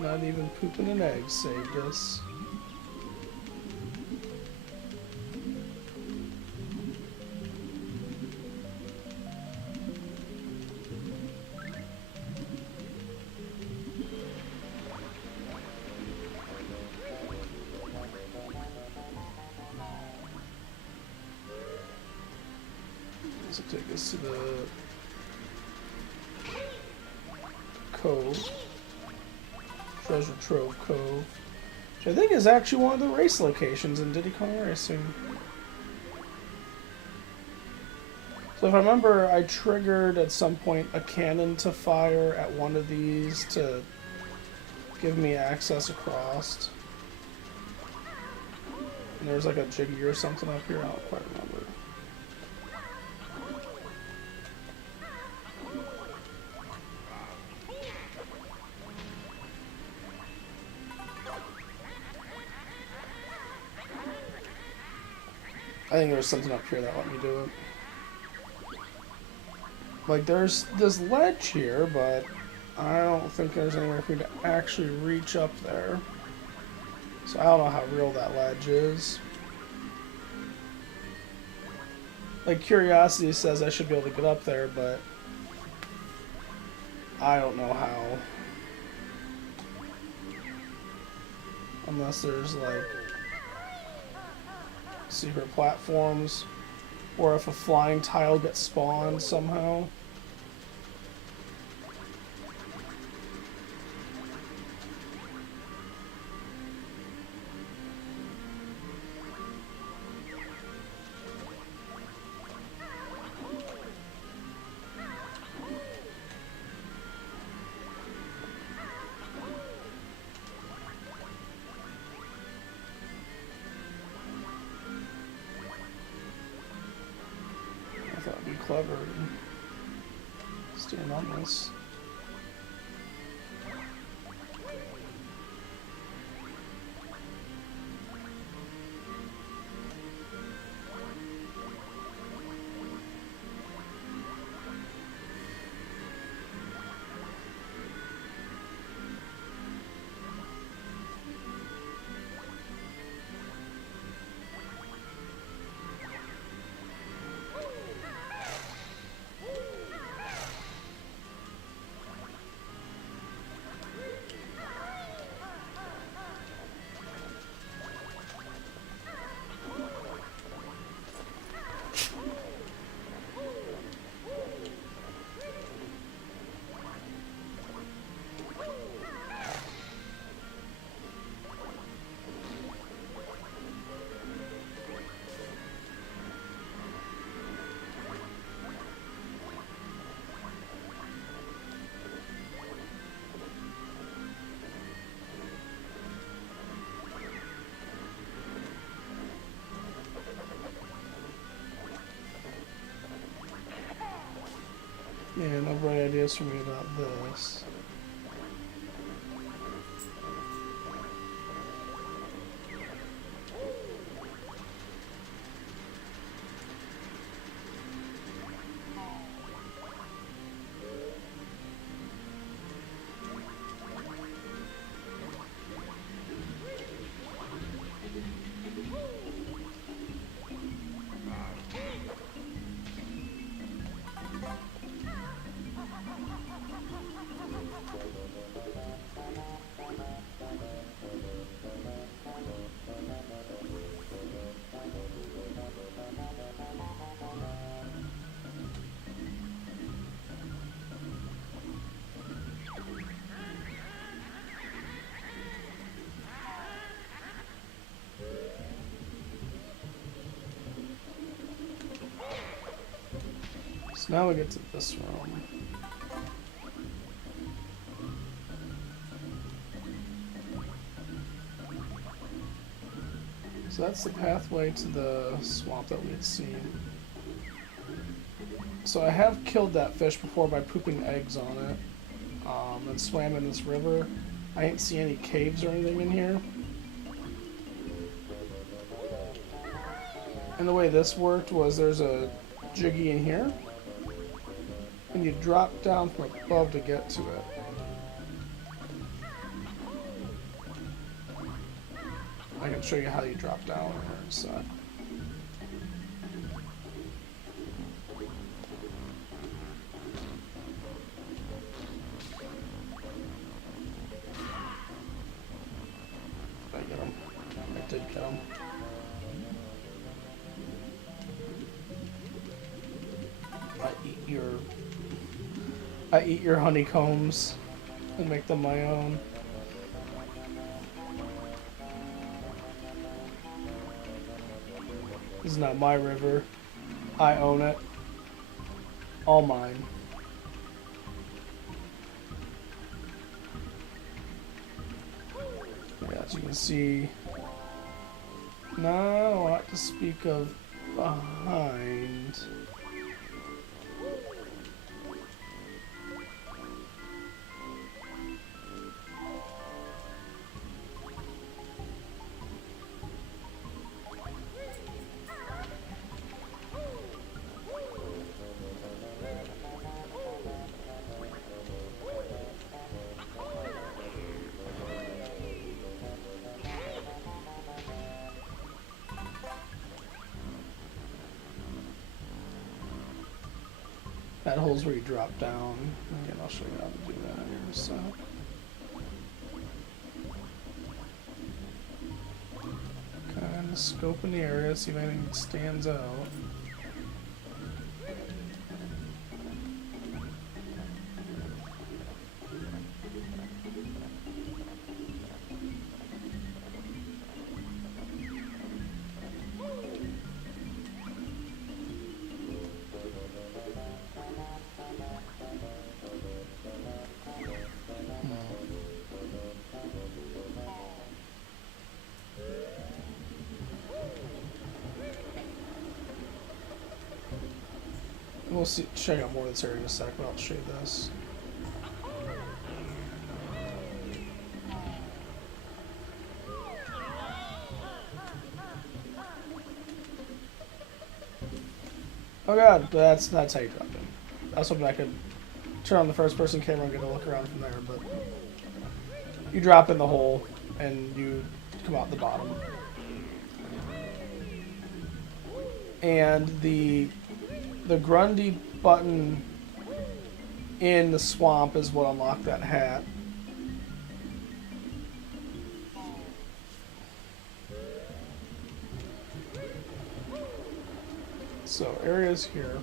Not even pooping an egg saved us. This will take us to the cove. Treasure Trove Cove, which I think is actually one of the race locations in Diddy Kong Racing. So if I remember, I triggered at some point a cannon to fire at one of these to give me access across. And there's like a jiggy or something up here, I don't quite remember. I think there's something up here that let me do it. Like, there's this ledge here, but I don't think there's anywhere for me to actually reach up there. So I don't know how real that ledge is. Like, Curiosity says I should be able to get up there, but I don't know how. Unless there's, like, secret platforms, or if a flying tile gets spawned somehow. clever staying on this. Yeah, no bright ideas for me about this. So now we get to this room. So that's the pathway to the swamp that we had seen. So I have killed that fish before by pooping eggs on it, and swam in this river. I didn't see any caves or anything in here. And the way this worked was there's a jiggy in here, and you drop down from above to get to it. I can show you how you drop down here in a sec. Did I get him? I did get him. I eat your honeycombs and make them my own. This is not my river. I own it. All mine. Yeah, as you can see, not a lot to speak of behind. That hole's where you drop down. Again, I'll show you how to do that here in a sec. Kind of scoping the area, see if anything stands out. We'll see. Check out more of this area in a sec, but I'll show you this. Oh god, that's how you drop in. I was hoping I could turn on the first person camera and get a look around from there, but you drop in the hole and you come out the bottom. And the Grundy button in the swamp is what unlocked that hat. So, areas here.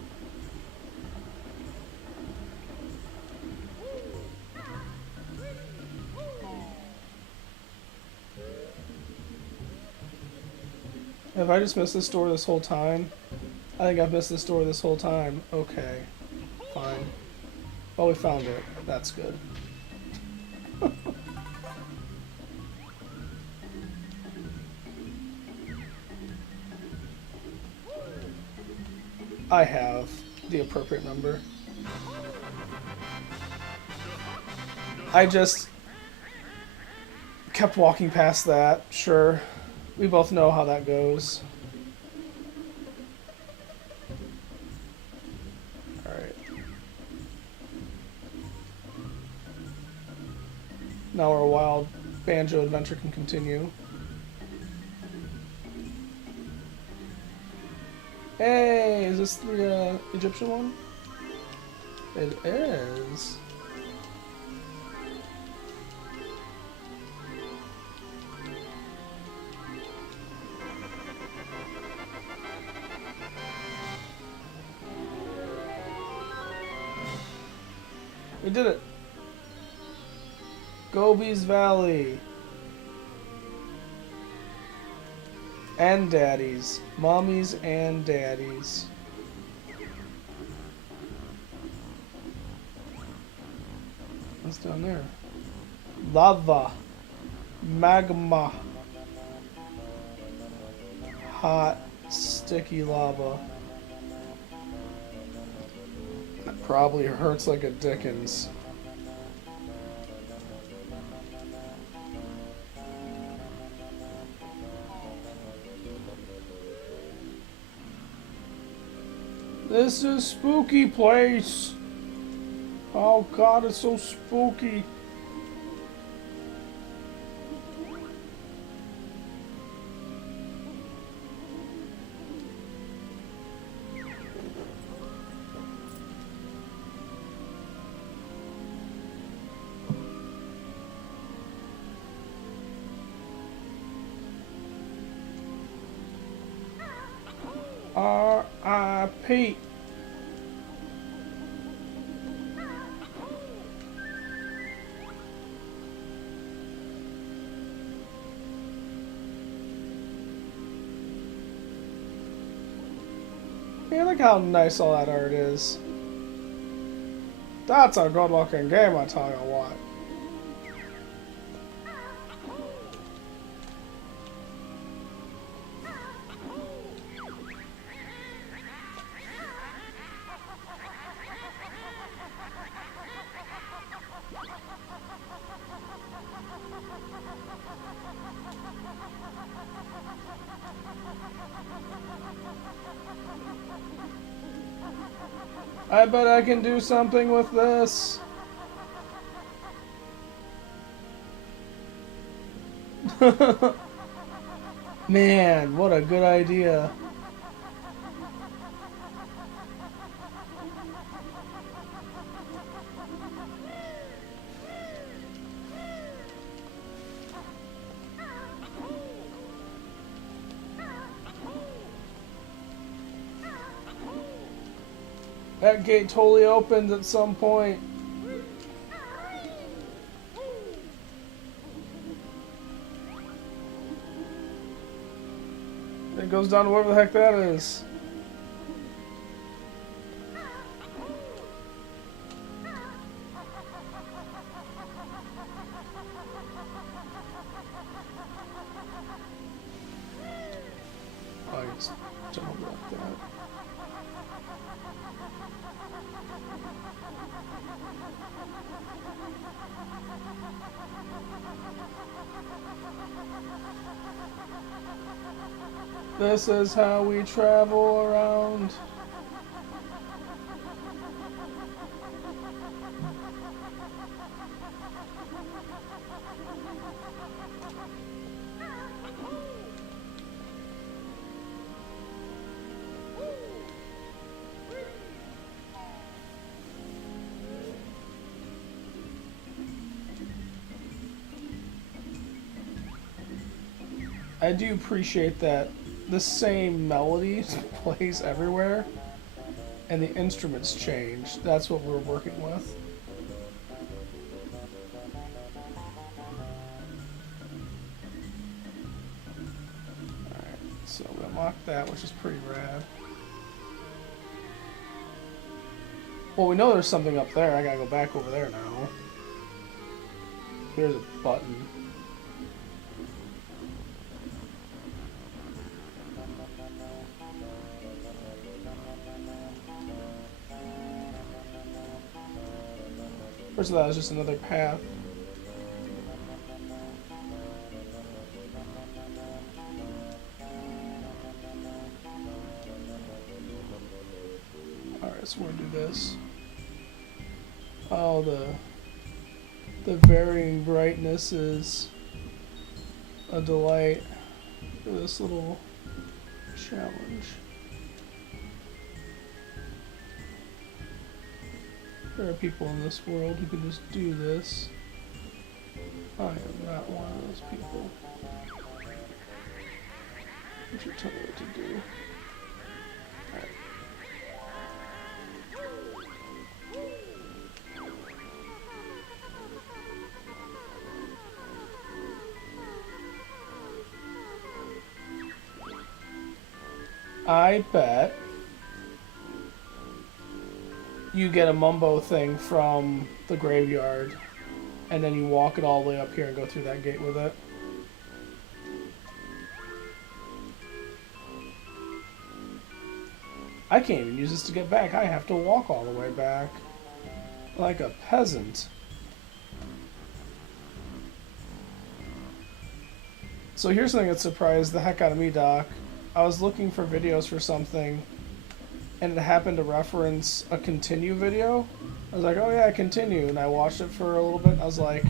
Have I just missed this door this whole time? I think I've missed this door this whole time. Okay. Fine. Well, we found it. That's good. I have the appropriate number. I just kept walking past that. Sure. We both know how that goes. Alright. Now our wild banjo adventure can continue. Hey, is this the Egyptian one? It is. We did it. Gobi's Valley. And daddies. Mommies and daddies. What's down there? Lava. Magma. Hot, sticky lava. That probably hurts like a Dickens. This is a spooky place. Oh god, it's so spooky. R.I.P. Hey, look how nice all that art is. That's a good looking game, I tell you what. I bet I can do something with this. Man, what a good idea. That gate totally opens at some point. It goes down to wherever the heck that is. Oh, I just jump over like that. This is how we travel around. I do appreciate that the same melody plays everywhere and the instruments change. That's what we're working with. Alright, so we unlocked that, which is pretty rad. Well, we know there's something up there. I gotta go back over there now. There's a button. First of that was just another path. Alright, so we're gonna do this. Oh, the varying brightness is a delight for this little challenge. There are people in this world who can just do this. I am not one of those people. You should tell me what to do. Alright. I bet you get a Mumbo thing from the graveyard, and then you walk it all the way up here and go through that gate with it. I can't even use this to get back. I have to walk all the way back. Like a peasant. So here's something that surprised the heck out of me, Doc. I was looking for videos for something, and it happened to reference a continue video. I was like, oh yeah, continue, and I watched it for a little bit, and I was like,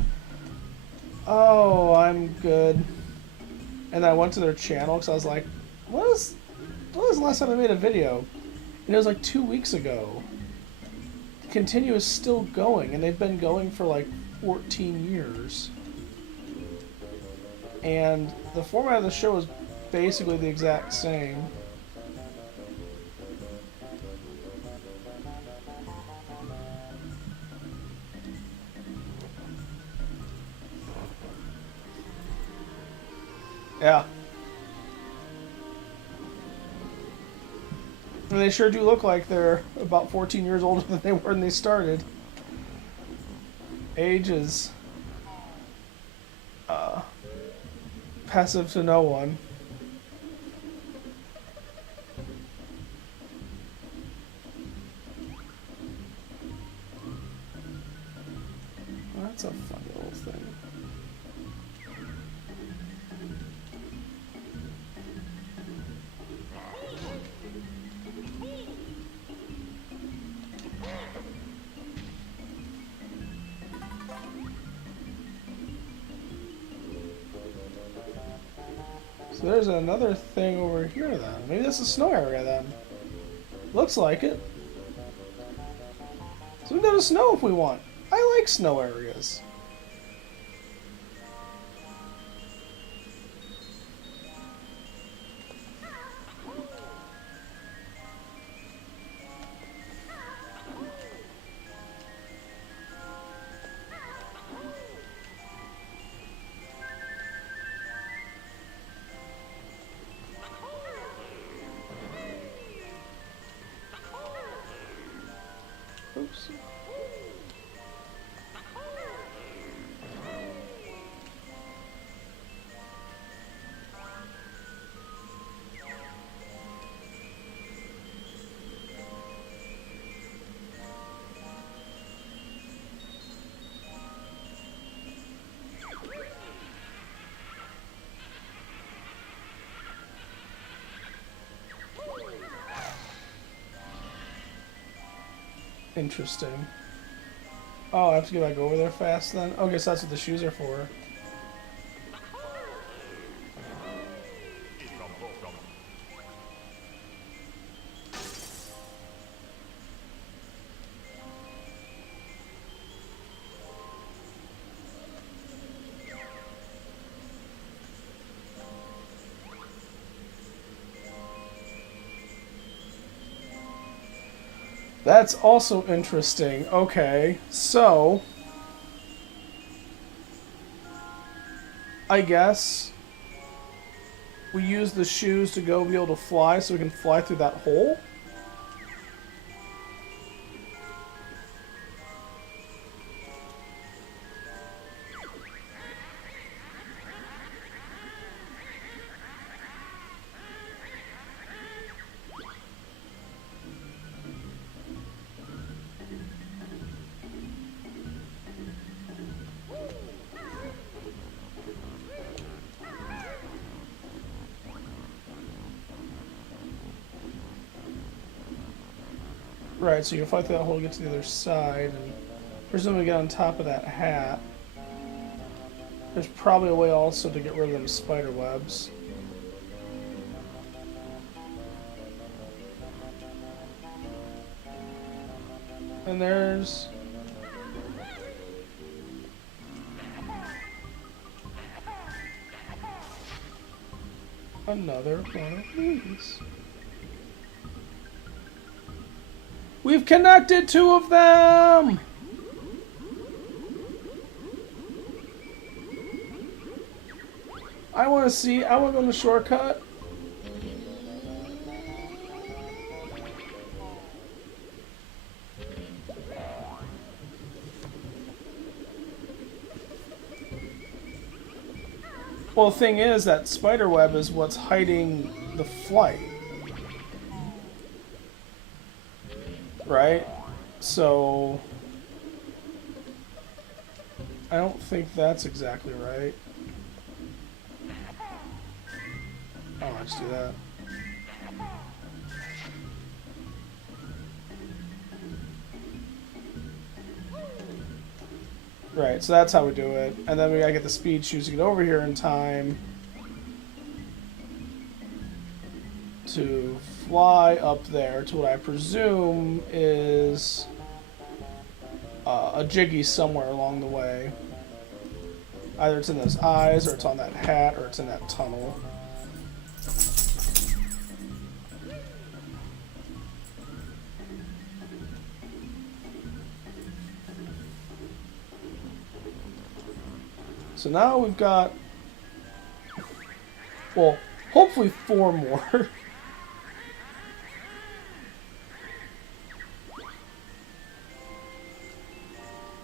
oh, I'm good. And I went to their channel, because I was like, what was the last time I made a video? And it was like 2 weeks ago. Continue is still going, and they've been going for like 14 years. And the format of the show is basically the exact same. Yeah. And they sure do look like they're about 14 years older than they were when they started. Age is passive to no one. Well, that's a funny little thing. So there's another thing over here then. Maybe that's a snow area then. Looks like it. So we can go to snow if we want. I like snow areas. Oops. Interesting. Oh, I have to get back over there fast then? Okay, so that's what the shoes are for. That's also interesting. Okay, so I guess we use the shoes to go be able to fly so we can fly through that hole? Right, so you fly through that hole, get to the other side, and presumably get on top of that hat. There's probably a way also to get rid of them spider webs. And there's... another one of these. We've connected 2 of them! I want to go on the shortcut. Well, the thing is that spider web is what's hiding the flight. Right? So I don't think that's exactly right. Oh, I just do that. Right, so that's how we do it. And then we gotta get the speed shoes to get over here in time to fly up there to what I presume is a Jiggy somewhere along the way. Either it's in those eyes, or it's on that hat, or it's in that tunnel. So now we've got, well, hopefully 4 more.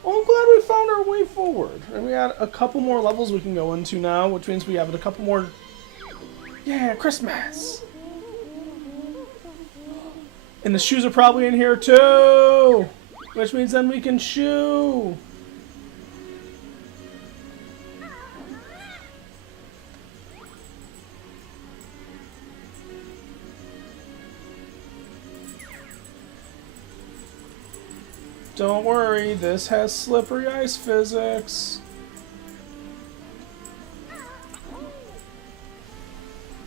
Well, I'm glad we found our way forward. And we got a couple more levels we can go into now, which means we have a couple more... Yeah, Christmas! And the shoes are probably in here too! Which means then we can shoo! Don't worry, this has slippery ice physics.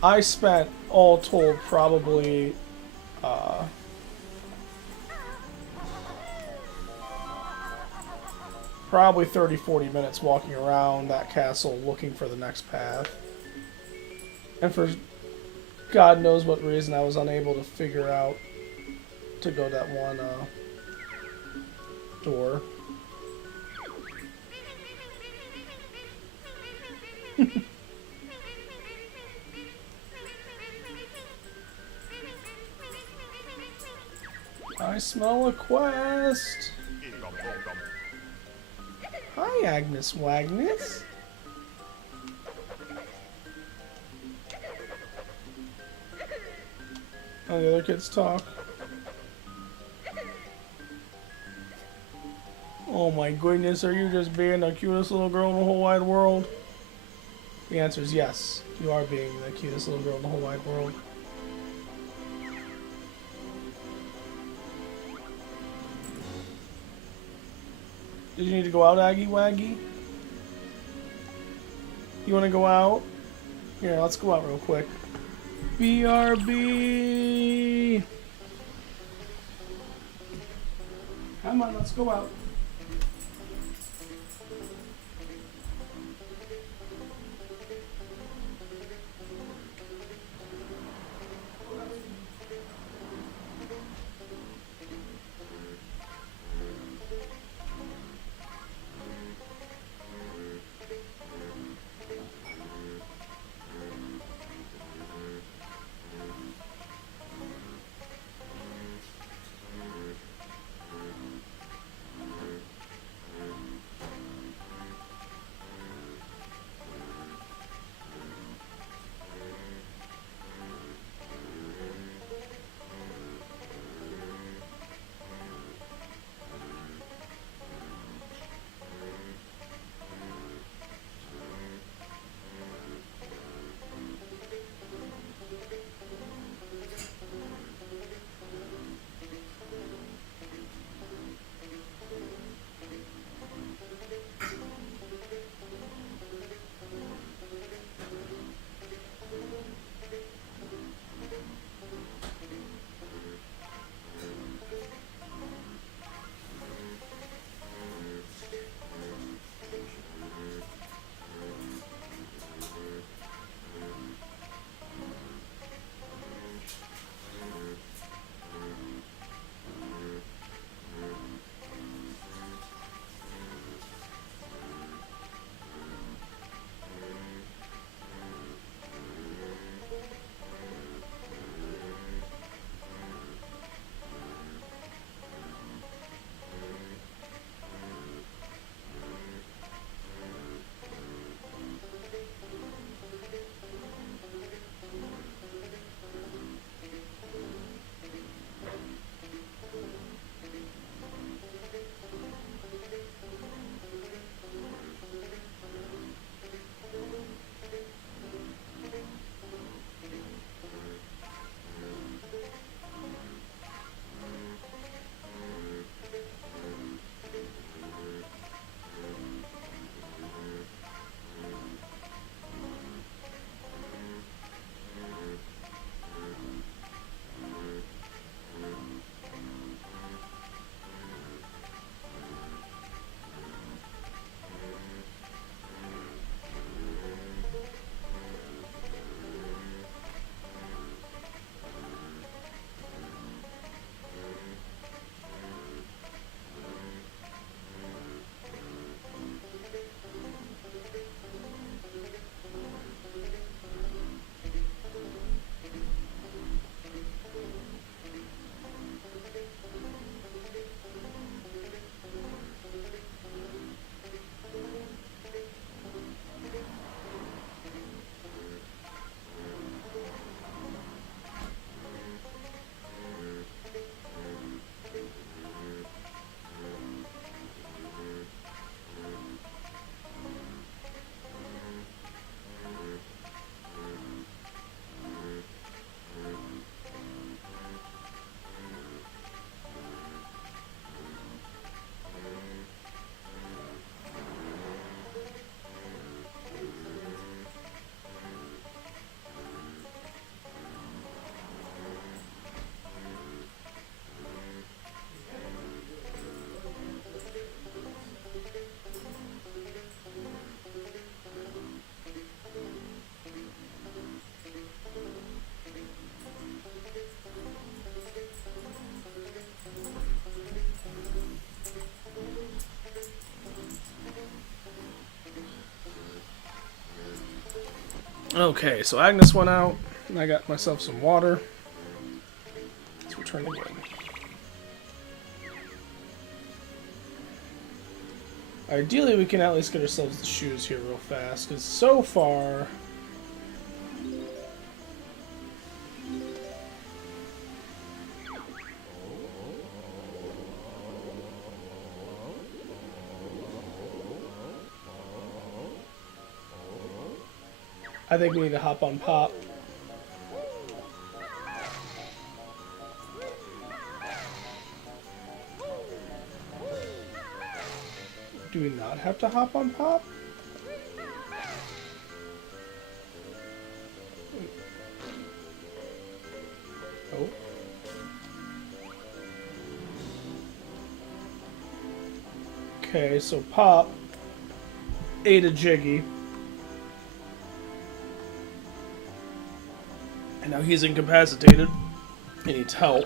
I spent, all told, probably probably 30-40 minutes walking around that castle looking for the next path. And for God knows what reason I was unable to figure out to go that one door. I smell a quest. Hi, Agnes Wagnus. Oh, the other kids talk. Oh my goodness, are you just being the cutest little girl in the whole wide world? The answer is yes, you are being the cutest little girl in the whole wide world. Did you need to go out, Aggie Waggy? You want to go out? Here, let's go out real quick. BRB! Come on, let's go out. Okay, so Agnes went out, and I got myself some water. Let's return again. Ideally, we can at least get ourselves the shoes here real fast, because so far... I think we need to hop on Pop. Do we not have to hop on Pop? Oh. Okay, so Pop ate a Jiggy. And now he's incapacitated. He needs help.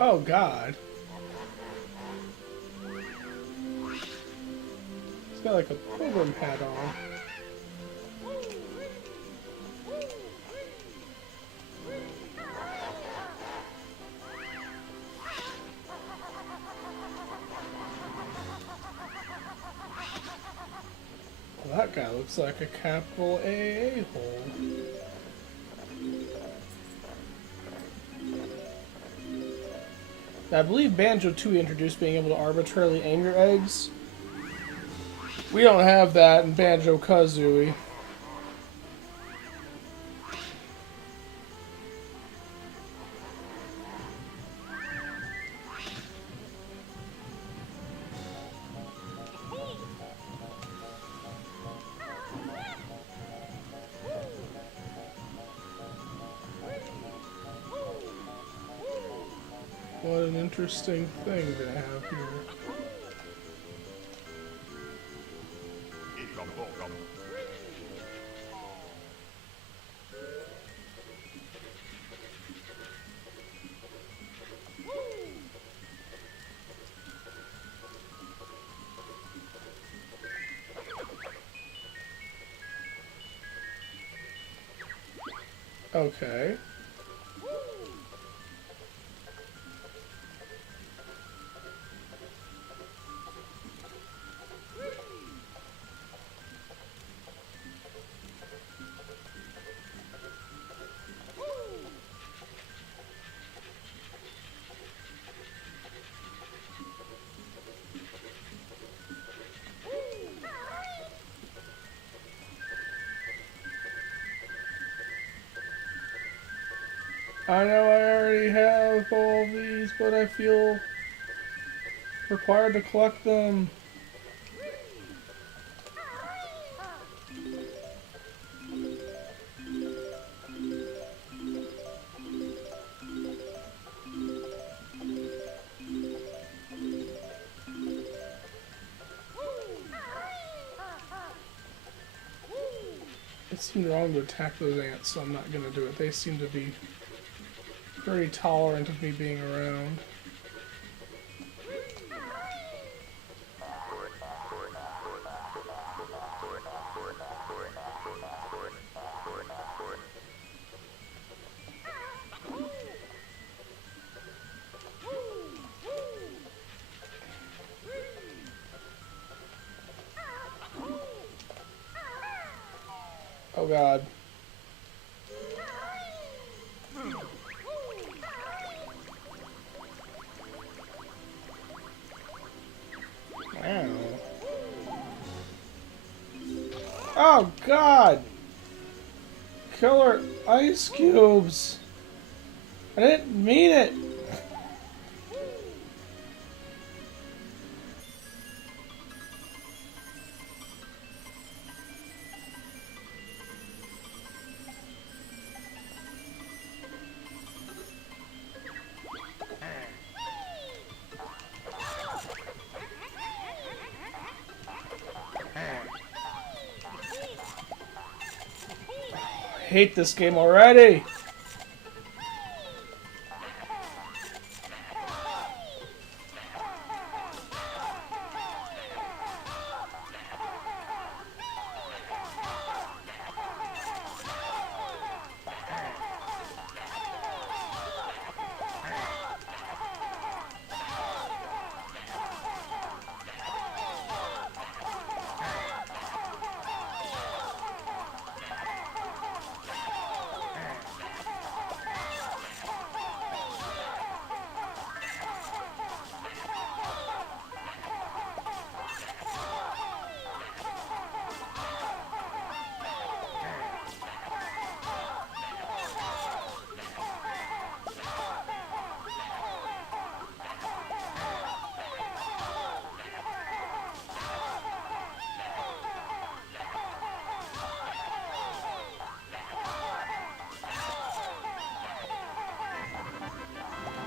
Oh, God. He's got like a pilgrim hat on. Well, that guy looks like a capital A-hole. I believe Banjo-Kazooie introduced being able to arbitrarily aim your eggs. We don't have that in Banjo-Kazooie. What an interesting thing to have here. Okay. I know I already have all these, but I feel required to collect them. It seemed wrong to attack those ants, so I'm not gonna do it. They seem to be very tolerant of me being around. Oh God. Wow. Oh God! Killer ice cubes! I didn't mean it! I hate this game already!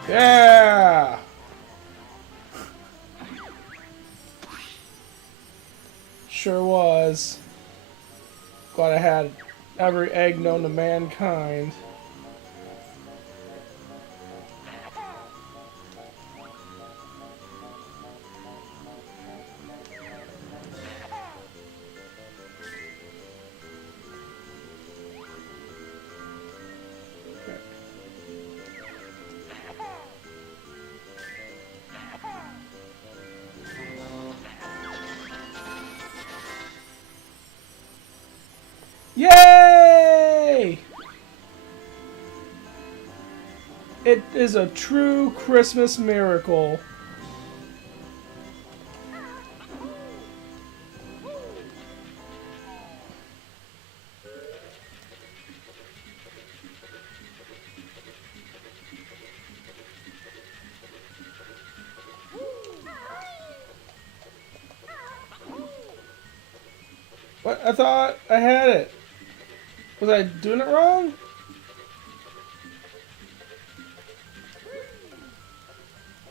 Yeah! Sure was. Glad I had every egg known to mankind. Yay! It is a true Christmas miracle. What? I thought I had it. Was I doing it wrong?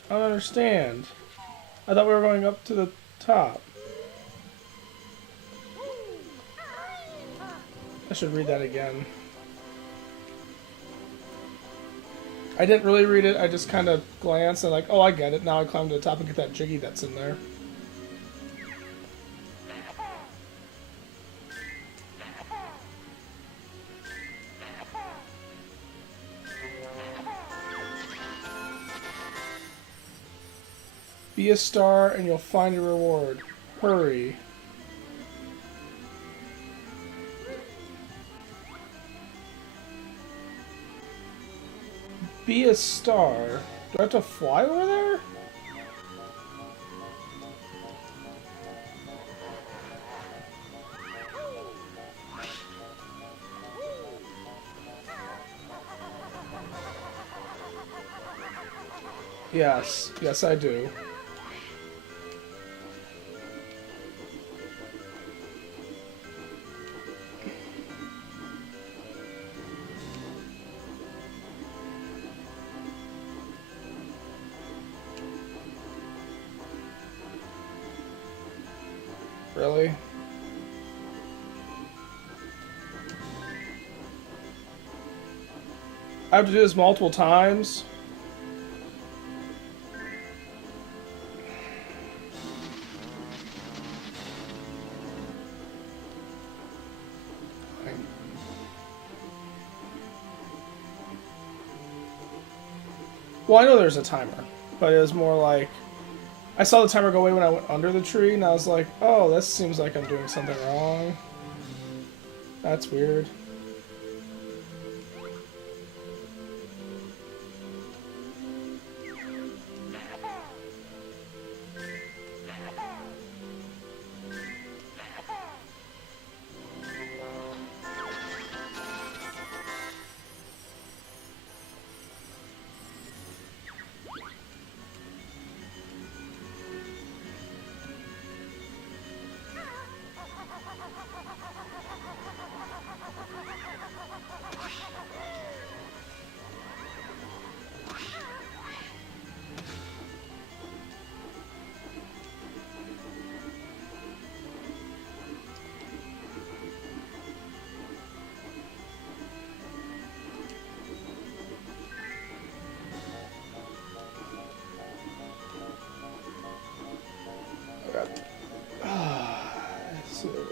I don't understand. I thought we were going up to the top. I should read that again. I didn't really read it, I just kind of glanced and like, oh, I get it. Now I climb to the top and get that Jiggy that's in there. Be a star and you'll find your reward. Hurry. Be a star. Do I have to fly over there? Yes. Yes, I do. Really? I have to do this multiple times? Well, I know there's a timer, but it was more like... I saw the timer go away when I went under the tree, and I was like, oh, this seems like I'm doing something wrong. That's weird.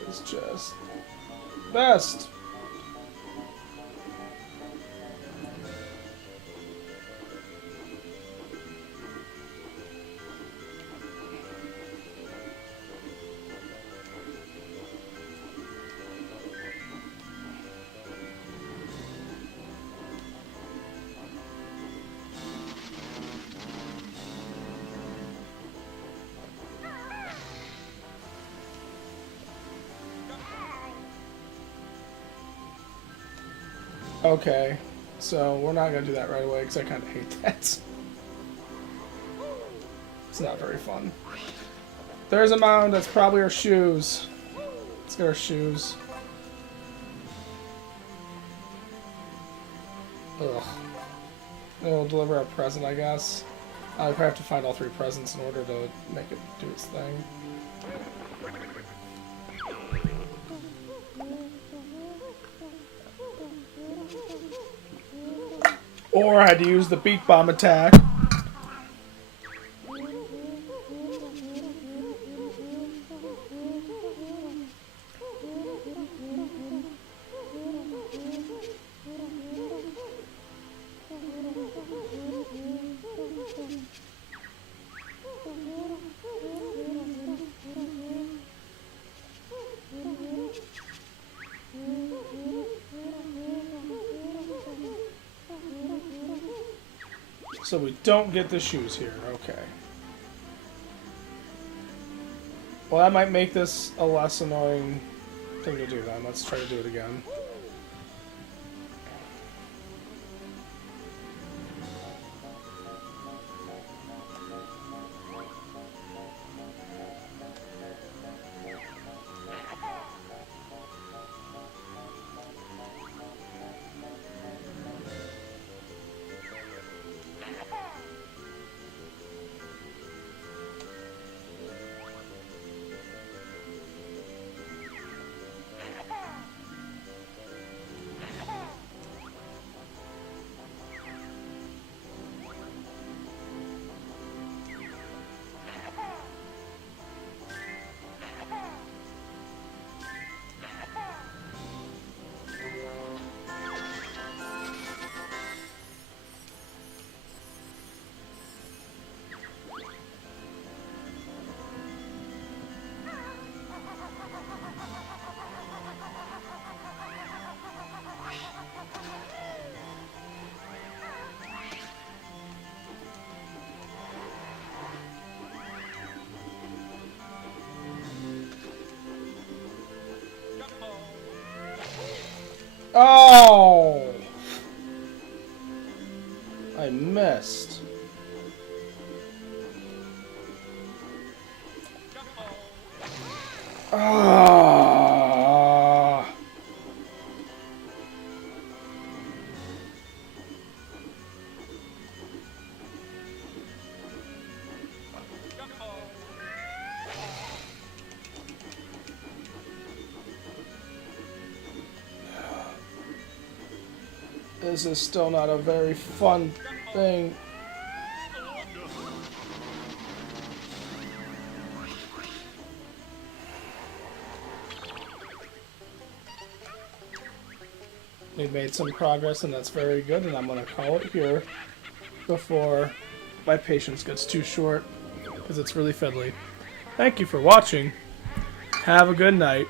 This is just best. Okay, so we're not going to do that right away because I kind of hate that. It's not very fun. There's a mound, that's probably our shoes. Let's get our shoes. Ugh. It'll deliver a present, I guess. I probably have to find all 3 presents in order to make it do its thing. Or I had to use the beak bomb attack. So we don't get the shoes here. Okay. Well, that might make this a less annoying thing to do then. Let's try to do it again. Oh! I missed. Ah! This is still not a very fun thing. We've made some progress, and that's very good, and I'm going to call it here before my patience gets too short, because it's really fiddly. Thank you for watching. Have a good night.